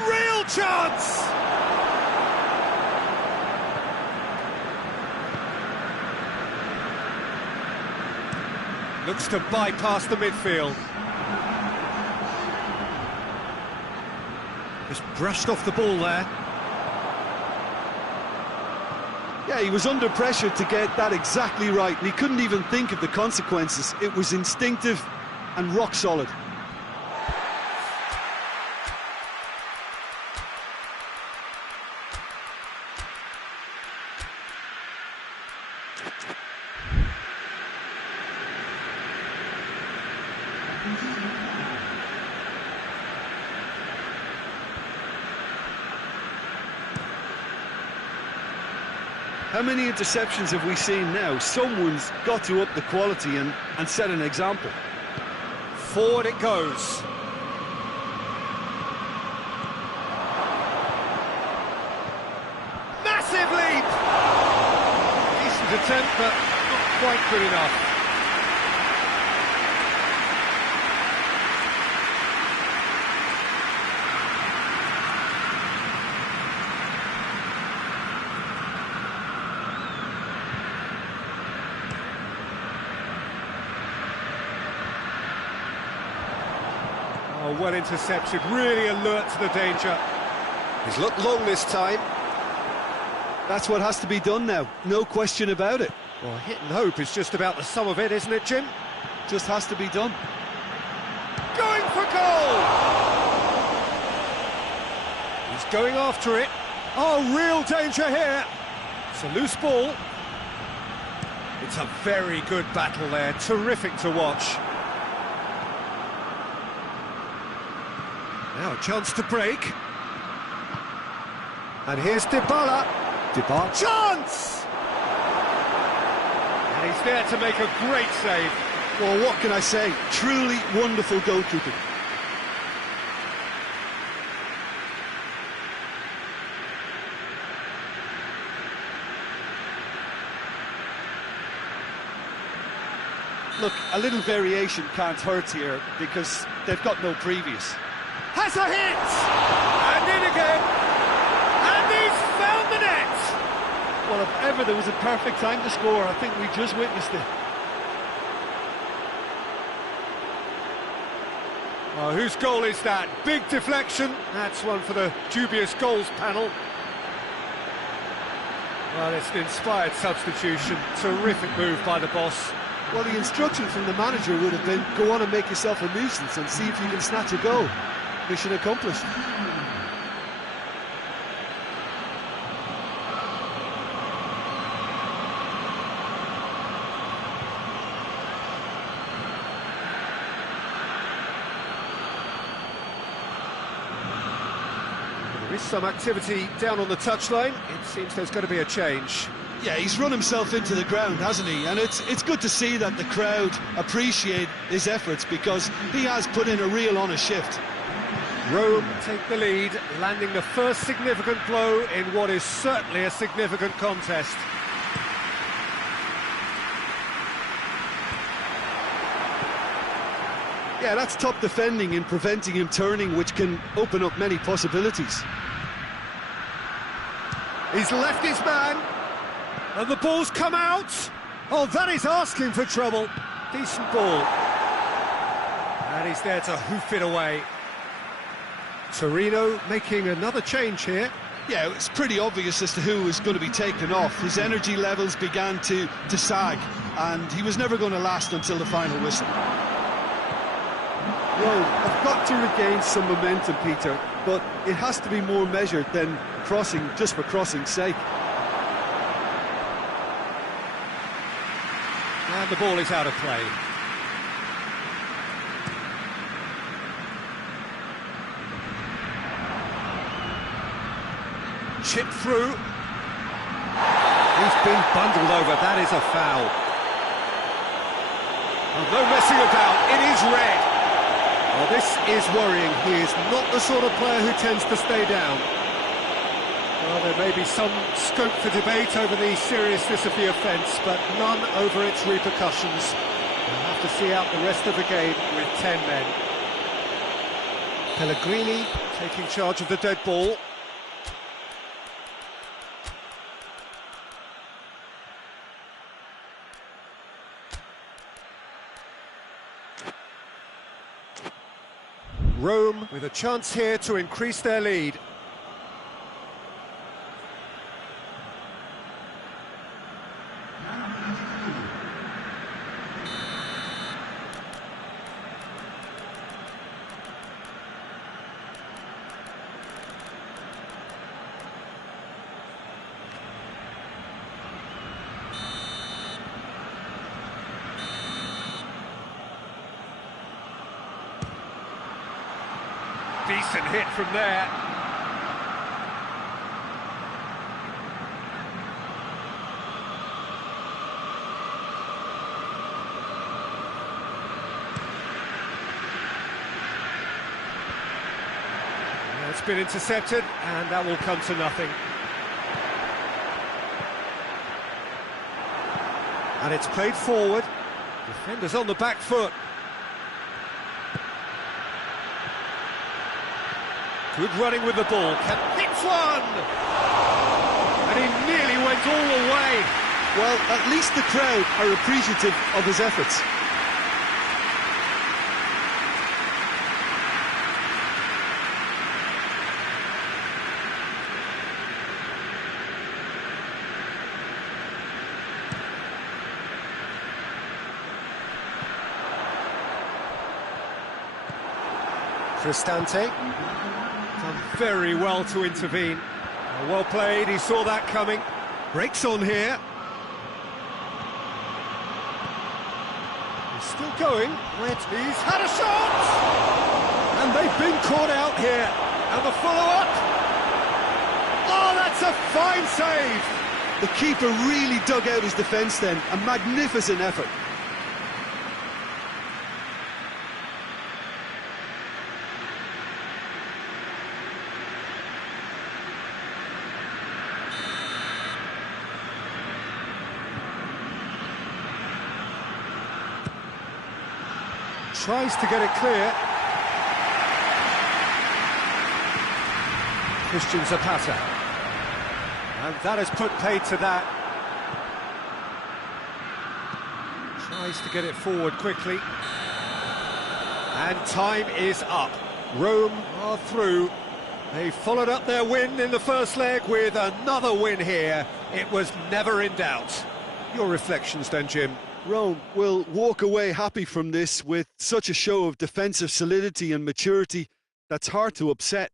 Real chance! Looks to bypass the midfield. Just brushed off the ball there. Yeah, he was under pressure to get that exactly right, and he couldn't even think of the consequences. It was instinctive and rock solid. How many interceptions have we seen now? Someone's got to up the quality and set an example. Forward it goes. Massive leap! Decent attempt, but not quite good enough. Oh, well intercepted, really alert to the danger. He's looked long this time. That's what has to be done now, no question about it. Well, hit and hope is just about the sum of it, isn't it, Jim? Just has to be done. Going for goal! He's going after it. Oh, real danger here. It's a loose ball. It's a very good battle there, terrific to watch. Now a chance to break. And here's Dybala. Dybala. Chance! And he's there to make a great save. Well, what can I say? Truly wonderful goalkeeping. Look, a little variation can't hurt here because they've got no previous. Has a hit! And in again! And he's found the net! Well, if ever there was a perfect time to score, I think we just witnessed it. Oh, whose goal is that? Big deflection. That's one for the dubious goals panel. Well, it's an inspired substitution. Terrific move by the boss. Well, the instruction from the manager would have been, go on and make yourself a nuisance and see if you can snatch a goal. Mission accomplished. There is some activity down on the touchline. It seems there's going to be a change. Yeah, he's run himself into the ground, hasn't he? And it's good to see that the crowd appreciate his efforts because he has put in a real honest shift. Rome take the lead, landing the first significant blow in what is certainly a significant contest. Yeah, that's top defending and preventing him turning, which can open up many possibilities. He's left his man, and the ball's come out. Oh, that is asking for trouble. Decent ball. And he's there to hoof it away. Torino making another change here. Yeah, it's pretty obvious as to who was going to be taken off. His energy levels began to sag, and he was never going to last until the final whistle. Well, I've got to regain some momentum, Peter, but it has to be more measured than crossing just for crossing's sake. And the ball is out of play. Chip through. He's been bundled over. That is a foul. Oh, no messing about. It is red. Well, this is worrying. He is not the sort of player who tends to stay down. Well, there may be some scope for debate over the seriousness of the offence, but none over its repercussions. We'll have to see out the rest of the game with 10 men. Pellegrini taking charge of the dead ball. Rome with a chance here to increase their lead. Decent hit from there. been intercepted, and that will come to nothing. And it's played forward. Defenders on the back foot. Good running with the ball. Hits one! And he nearly went all the way. Well, at least the crowd are appreciative of his efforts. Cristante. Done very well to intervene. Well played, he saw that coming. Breaks on here. He's still going. He's had a shot! And they've been caught out here. And the follow-up. Oh, that's a fine save! The keeper really dug out his defence then. A magnificent effort. Tries to get it clear. Christian Zapata. And that has put paid to that. Tries to get it forward quickly. And time is up. Rome are through. They followed up their win in the first leg with another win here. It was never in doubt. Your reflections then, Jim? Rome will walk away happy from this with such a show of defensive solidity and maturity that's hard to upset.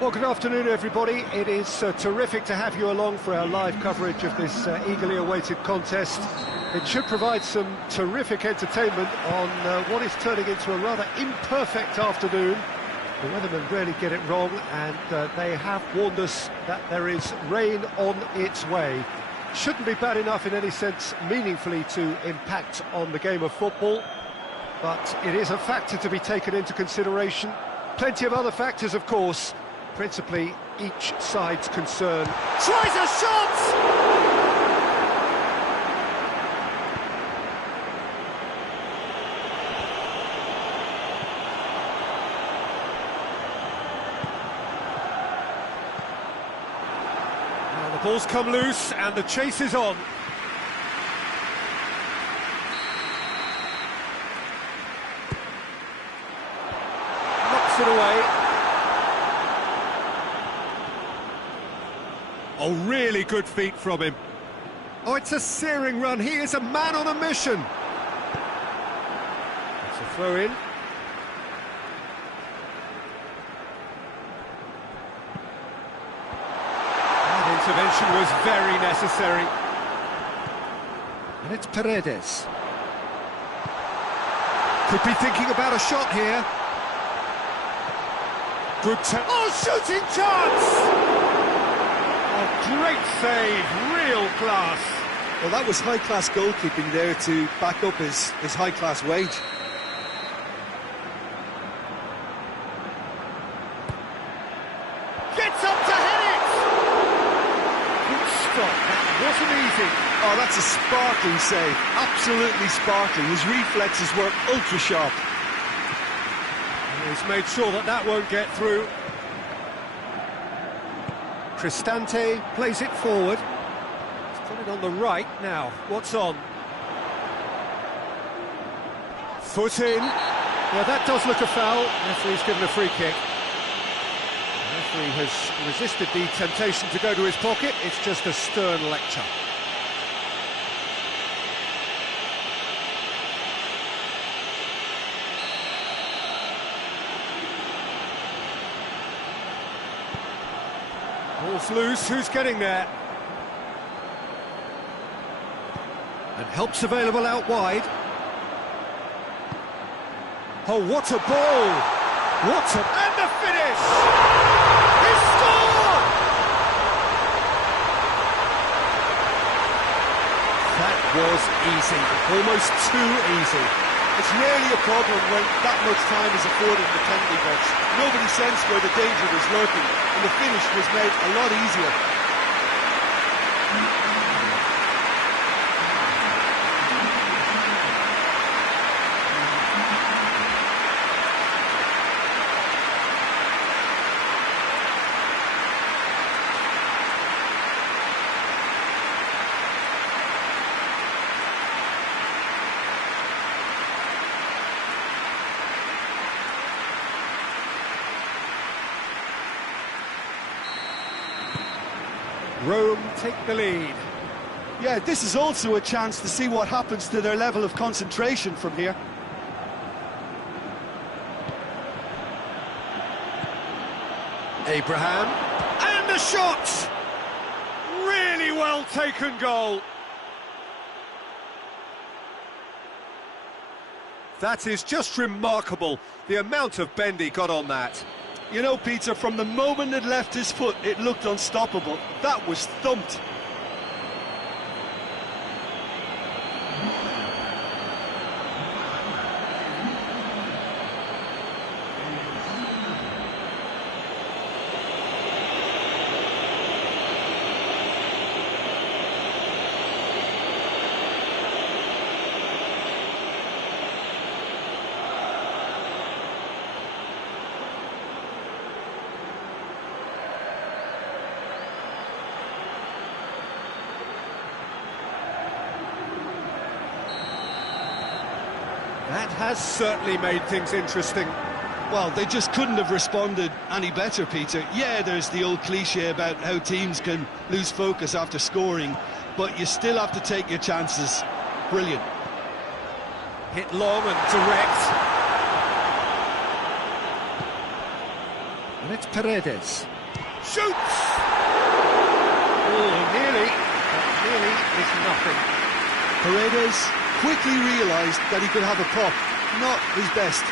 Well, good afternoon, everybody. It is terrific to have you along for our live coverage of this eagerly awaited contest. It should provide some terrific entertainment on what is turning into a rather imperfect afternoon. The weathermen rarely get it wrong, and they have warned us that there is rain on its way. Shouldn't be bad enough in any sense meaningfully to impact on the game of football, but it is a factor to be taken into consideration. Plenty of other factors, of course. Principally, each side's concern. Tries a shot! Now the ball's come loose and the chase is on. Knocks it away. Oh, really good feet from him. Oh, it's a searing run. He is a man on a mission. It's a throw-in. That intervention was very necessary. And it's Paredes. Could be thinking about a shot here. Good shooting chance! Great save, real class. Well, that was high-class goalkeeping there to back up his high-class wage. Gets up to head it! Good stop, that wasn't easy. Oh, that's a sparkling save, absolutely sparkling. His reflexes were ultra-sharp. He's made sure that that won't get through. Cristante plays it forward. He's got it on the right now. What's on? Foot in. Yeah, that does look a foul. Referee's given a free kick. The referee has resisted the temptation to go to his pocket. It's just a stern lecture. Ball's loose, who's getting there? And help's available out wide. Oh, what a ball! And the finish! He scored! That was easy, almost too easy. It's rarely a problem when that much time is afforded in the penalty box. Nobody sensed where the danger was lurking, and the finish was made a lot easier. Rome take the lead. Yeah, this is also a chance to see what happens to their level of concentration from here. Abraham, and the shot! Really well taken goal. That is just remarkable, the amount of bend he got on that. You know, Peter, from the moment it left his foot, it looked unstoppable. That was thumped. That has certainly made things interesting. Well, they just couldn't have responded any better, Peter. Yeah, there's the old cliche about how teams can lose focus after scoring, but you still have to take your chances. Brilliant. Hit long and direct. And it's Paredes. Shoots! Oh, nearly, but nearly is nothing. Paredes quickly realised that he could have a pop, not his best.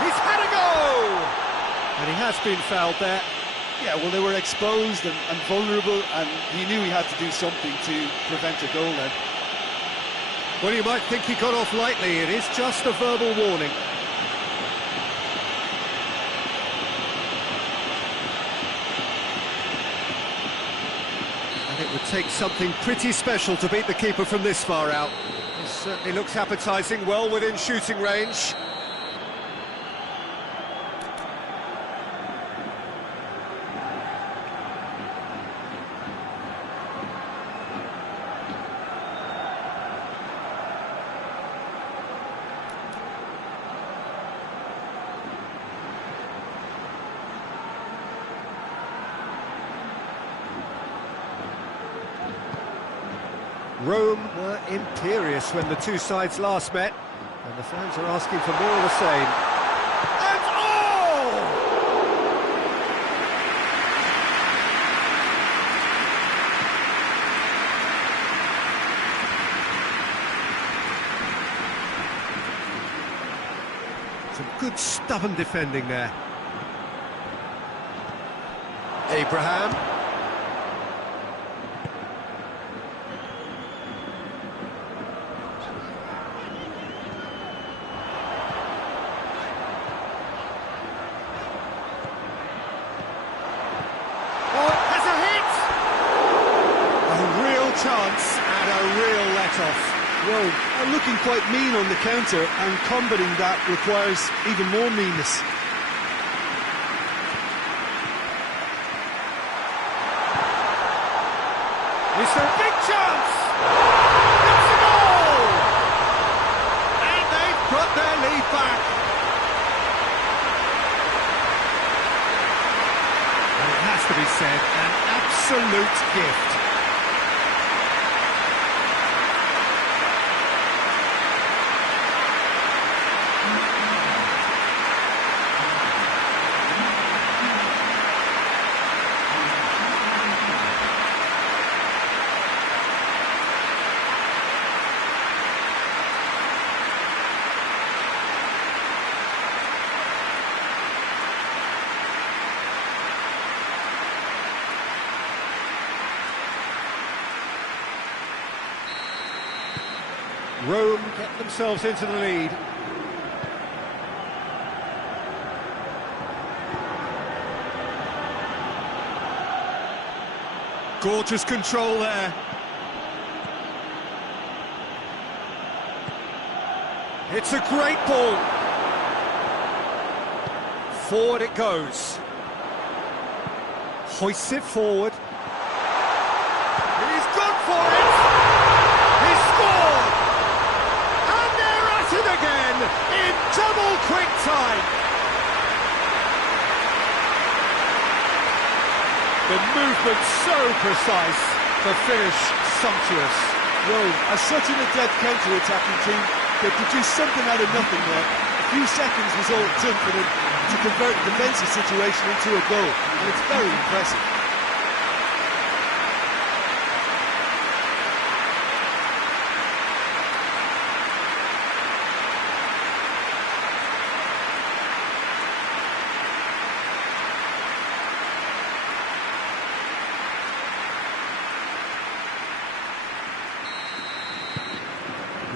He's had a go! And he has been fouled there. Yeah, well, they were exposed and vulnerable, and he knew he had to do something to prevent a goal then. Well, you might think he got off lightly. It is just a verbal warning. And it would take something pretty special to beat the keeper from this far out. This certainly looks appetising, well within shooting range. Rome were imperious when the two sides last met, and the fans are asking for more of the same. And oh! Some good stubborn defending there. Abraham. Chance and a real let-off. Well, looking quite mean on the counter, and combating that requires even more meanness. Is there a big chance? It's a goal! And they've got their lead back. And it has to be said, an absolute gift. Rome get themselves into the lead. Gorgeous control there. It's a great ball. Forward it goes. Hoists it forward. He's gone for it. He's scored. And they're at it again in double quick time. The movement so precise, the finish sumptuous. Well, as such an adept counter-attacking team, they produced something out of nothing there. A few seconds was all it took for them to convert a defensive situation into a goal, and it's very impressive.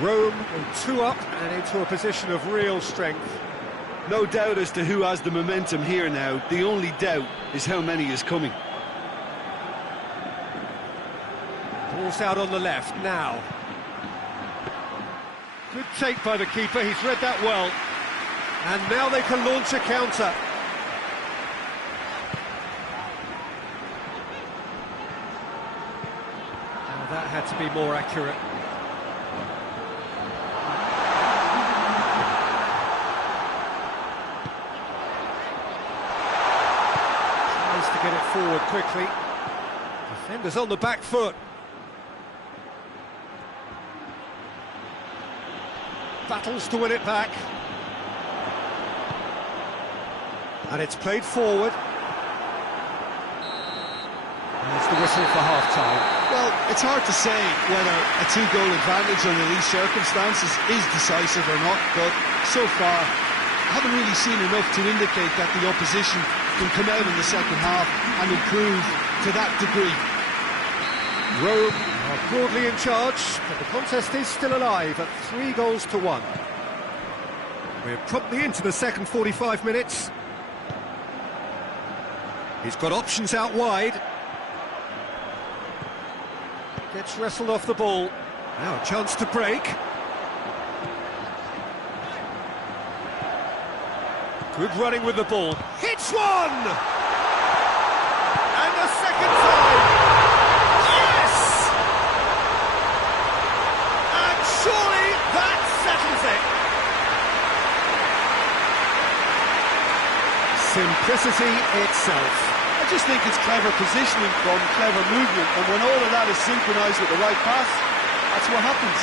Rome go 2 up and into a position of real strength. No doubt as to who has the momentum here now. The only doubt is how many is coming. Ball's out on the left now. Good take by the keeper, he's read that well. And now they can launch a counter. Now that had to be more accurate. forward quickly. Defenders on the back foot. Battles to win it back. And it's played forward. There's the whistle for half-time. Well, it's hard to say whether a two-goal advantage under these circumstances is decisive or not, but so far I haven't really seen enough to indicate that the opposition can come out in the second half and improve to that degree. Rome are broadly in charge, but the contest is still alive at 3-1. We're promptly into the second 45 minutes. He's got options out wide. Gets wrestled off the ball. Now a chance to break. Good running with the ball. Hits one! And a second time! Yes! And surely that settles it. Simplicity itself. I just think it's clever positioning from clever movement, and when all of that is synchronised with the right pass, that's what happens.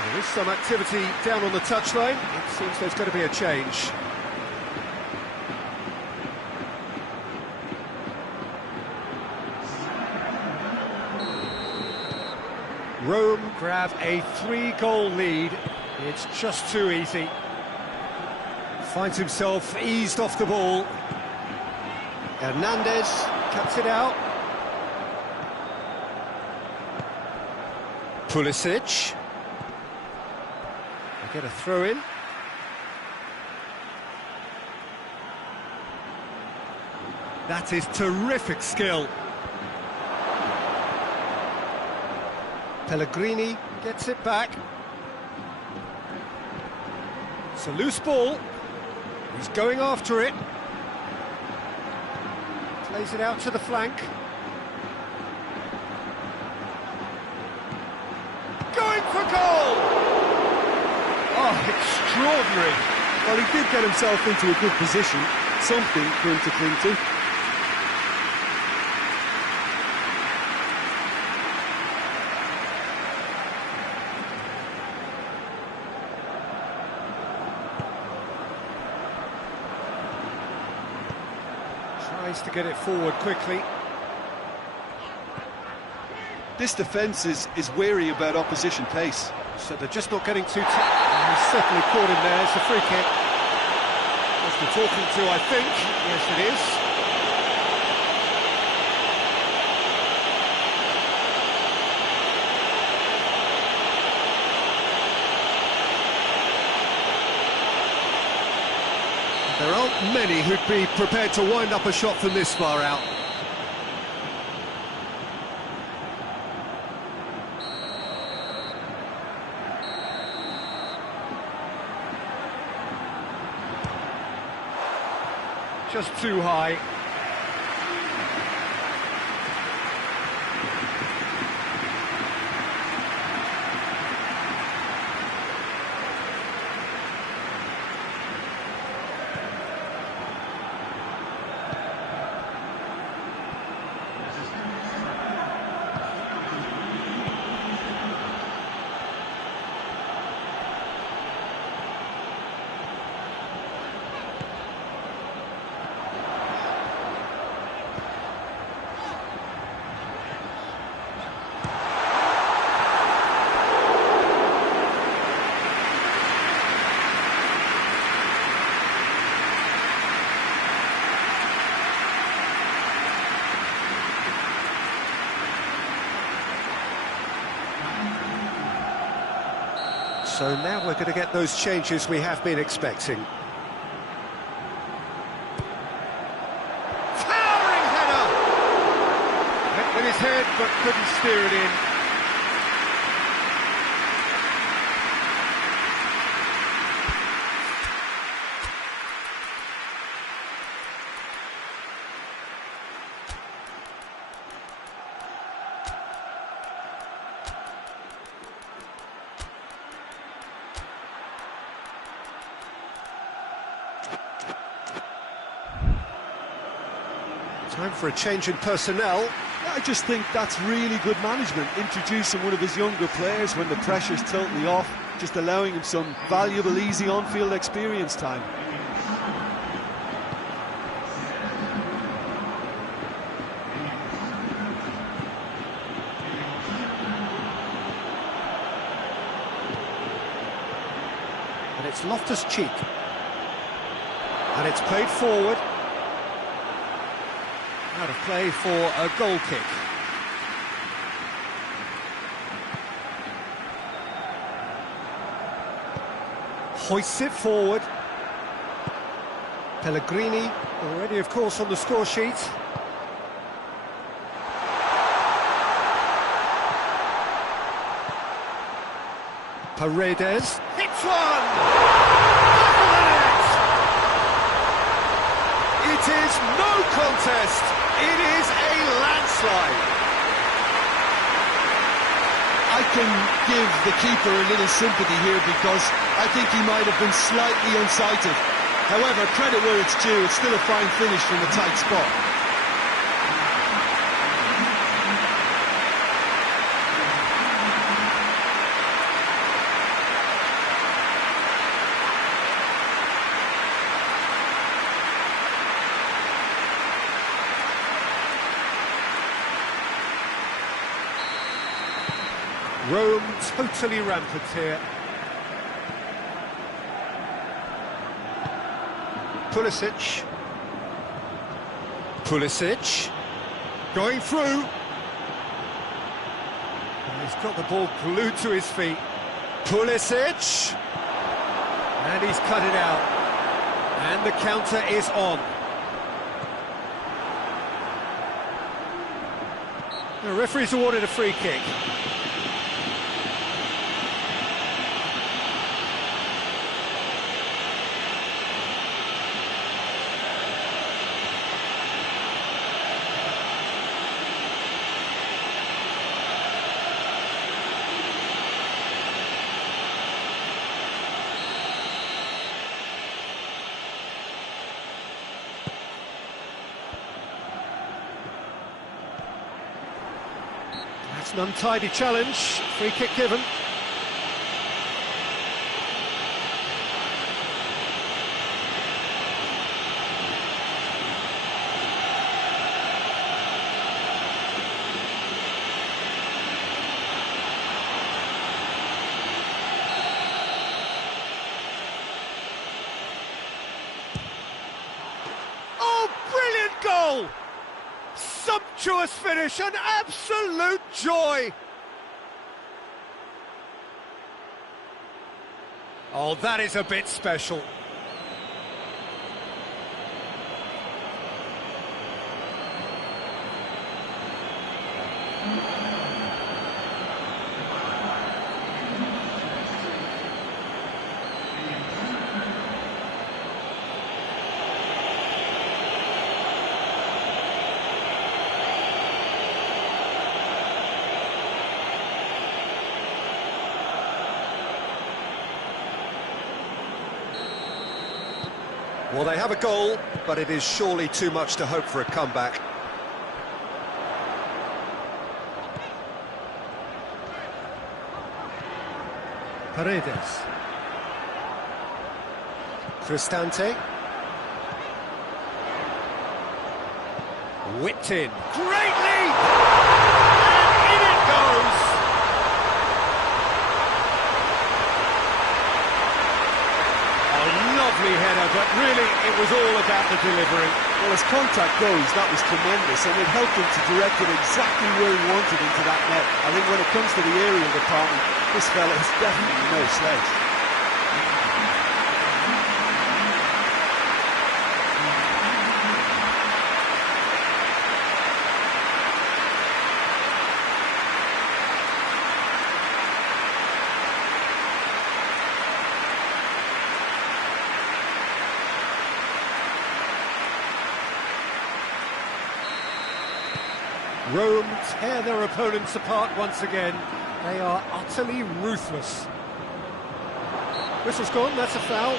There is some activity down on the touchline. It seems there's going to be a change. Rome grab a 3-goal lead. It's just too easy. Finds himself eased off the ball. Hernandez cuts it out. Pulisic. They get a throw in. That is terrific skill. Pellegrini gets it back. It's a loose ball. He's going after it. Plays it out to the flank. Going for goal! Oh, extraordinary. Well, he did get himself into a good position. Something for him to cling to. Tries to get it forward quickly. This defence is wary about opposition pace. So they're just not getting too he's certainly caught him there. It's a free kick. That's the talking to, I think. Yes, it is. There aren't many who'd be prepared to wind up a shot from this far out. Just too high. So now we're going to get those changes we have been expecting. Towering header! Went with his head, but couldn't steer it in. Time for a change in personnel. Yeah, I just think that's really good management, introducing one of his younger players when the pressure's totally off, just allowing him some valuable, easy on-field experience time. And it's Loftus-Cheek. And it's played forward. Out of play for a goal kick. Hoists it forward. Pellegrini, already of course on the score sheet. Paredes hits one! Over the net! It is no contest! It is a landslide! I can give the keeper a little sympathy here because I think he might have been slightly unsighted. However, credit where it's due, it's still a fine finish from a tight spot. Rome totally rampant here. Pulisic. Going through. And he's got the ball glued to his feet. Pulisic. And he's cut it out. And the counter is on. The referee's awarded a free kick. That's an untidy challenge, free kick given. Oh, brilliant goal! Sumptuous finish, an absolute joy! Oh, that is a bit special. Well, they have a goal, but it is surely too much to hope for a comeback. Paredes. Cristante. Whipped in. Great lead! And in it goes! Lovely header, but really it was all about the delivery. Well, as contact goes, that was tremendous, and it helped him to direct it exactly where he wanted into that net. I think when it comes to the aerial department, this fella is definitely no slouch. Rome tear their opponents apart once again. They are utterly ruthless. Whistle's gone, that's a foul.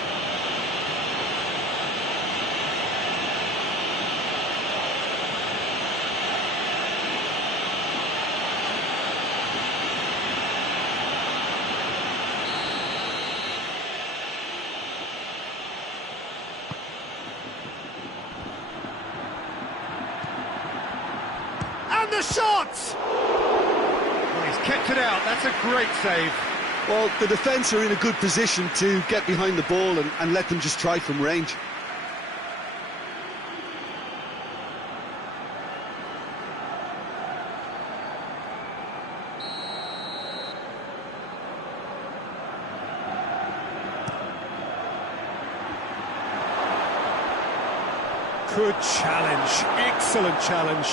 the shot! Well, he's kept it out, that's a great save. Well, the defence are in a good position to get behind the ball and let them just try from range. Good challenge, excellent challenge.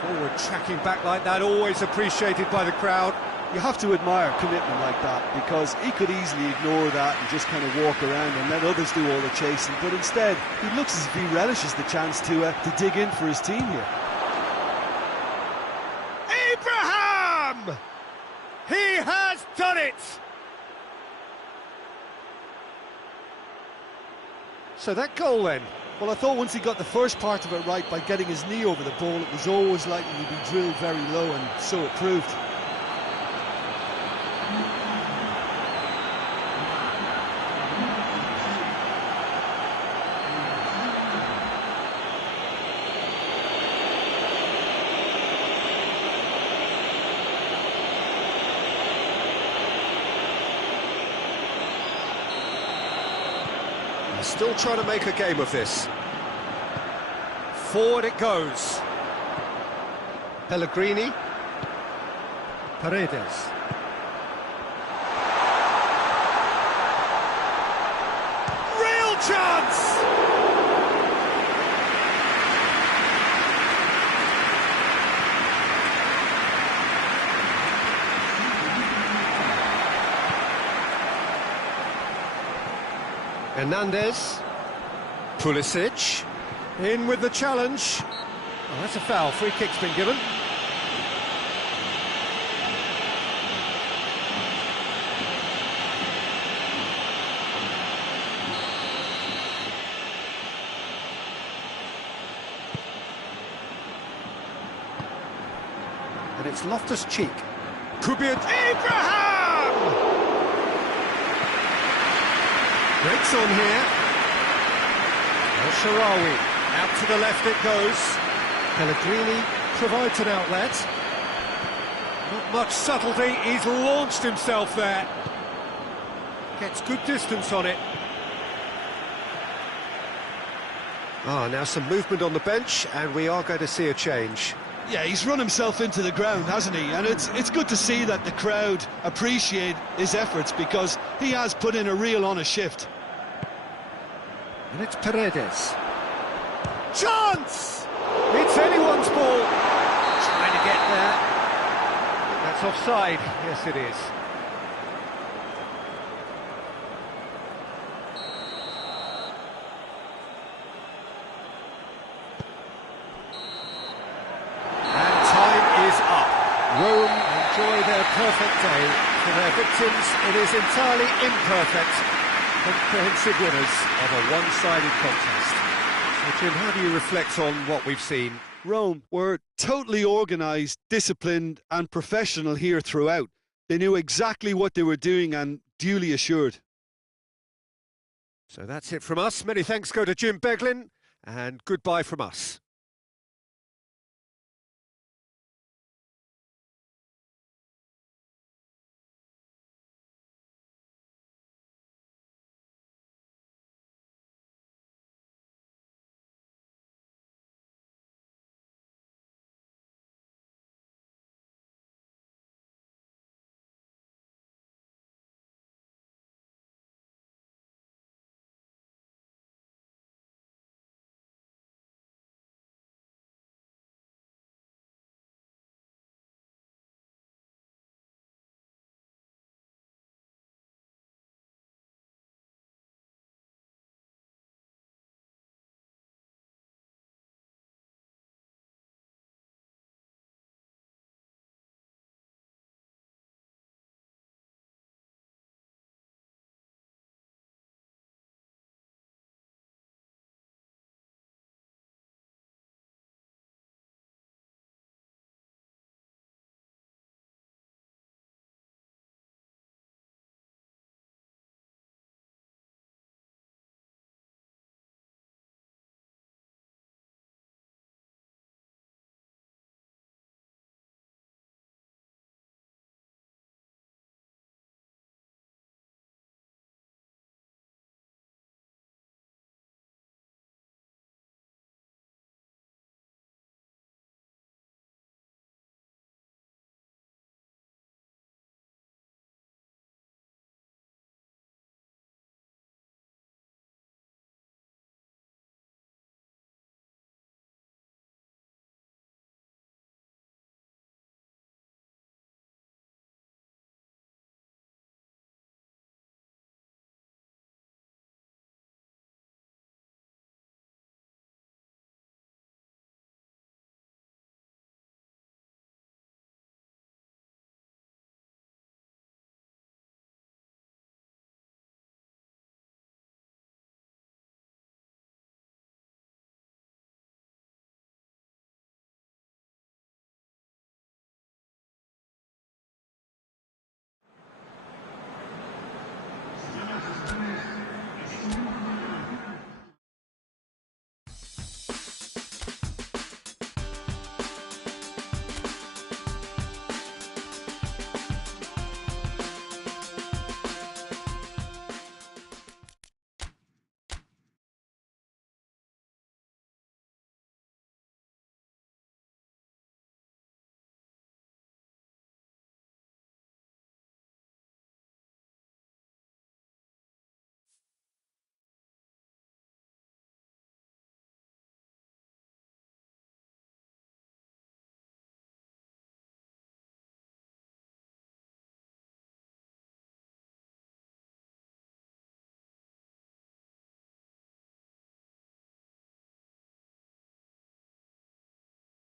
Forward tracking back like that, always appreciated by the crowd. You have to admire commitment like that, because he could easily ignore that and just kind of walk around and let others do all the chasing, but instead he looks as if he relishes the chance to dig in for his team here. Abraham! He has done it! So that goal then? Well, I thought once he got the first part of it right by getting his knee over the ball, it was always likely to be drilled very low, and so it proved. Still trying to make a game of this. Forward it goes. Pellegrini. Paredes. Real chance! Hernandez, Pulisic, in with the challenge. Oh, that's a foul, free kick's been given. And it's Loftus-Cheek. Could be a... Abraham! Breaks on here. El Shaarawy, out to the left it goes. Pellegrini provides an outlet. Not much subtlety, he's launched himself there. Gets good distance on it. Now some movement on the bench, and we are going to see a change. Yeah, he's run himself into the ground, hasn't he? And it's good to see that the crowd appreciate his efforts, because he has put in a real honest shift. And it's Paredes. Chance! It's anyone's ball. Trying to get there. That's offside. Yes, it is. Rome enjoy their perfect day. For their victims, it is entirely imperfect. Comprehensive winners of a one-sided contest. So, Jim, how do you reflect on what we've seen? Rome were totally organised, disciplined and professional here throughout. They knew exactly what they were doing and duly assured. So that's it from us. Many thanks go to Jim Beglin, and goodbye from us.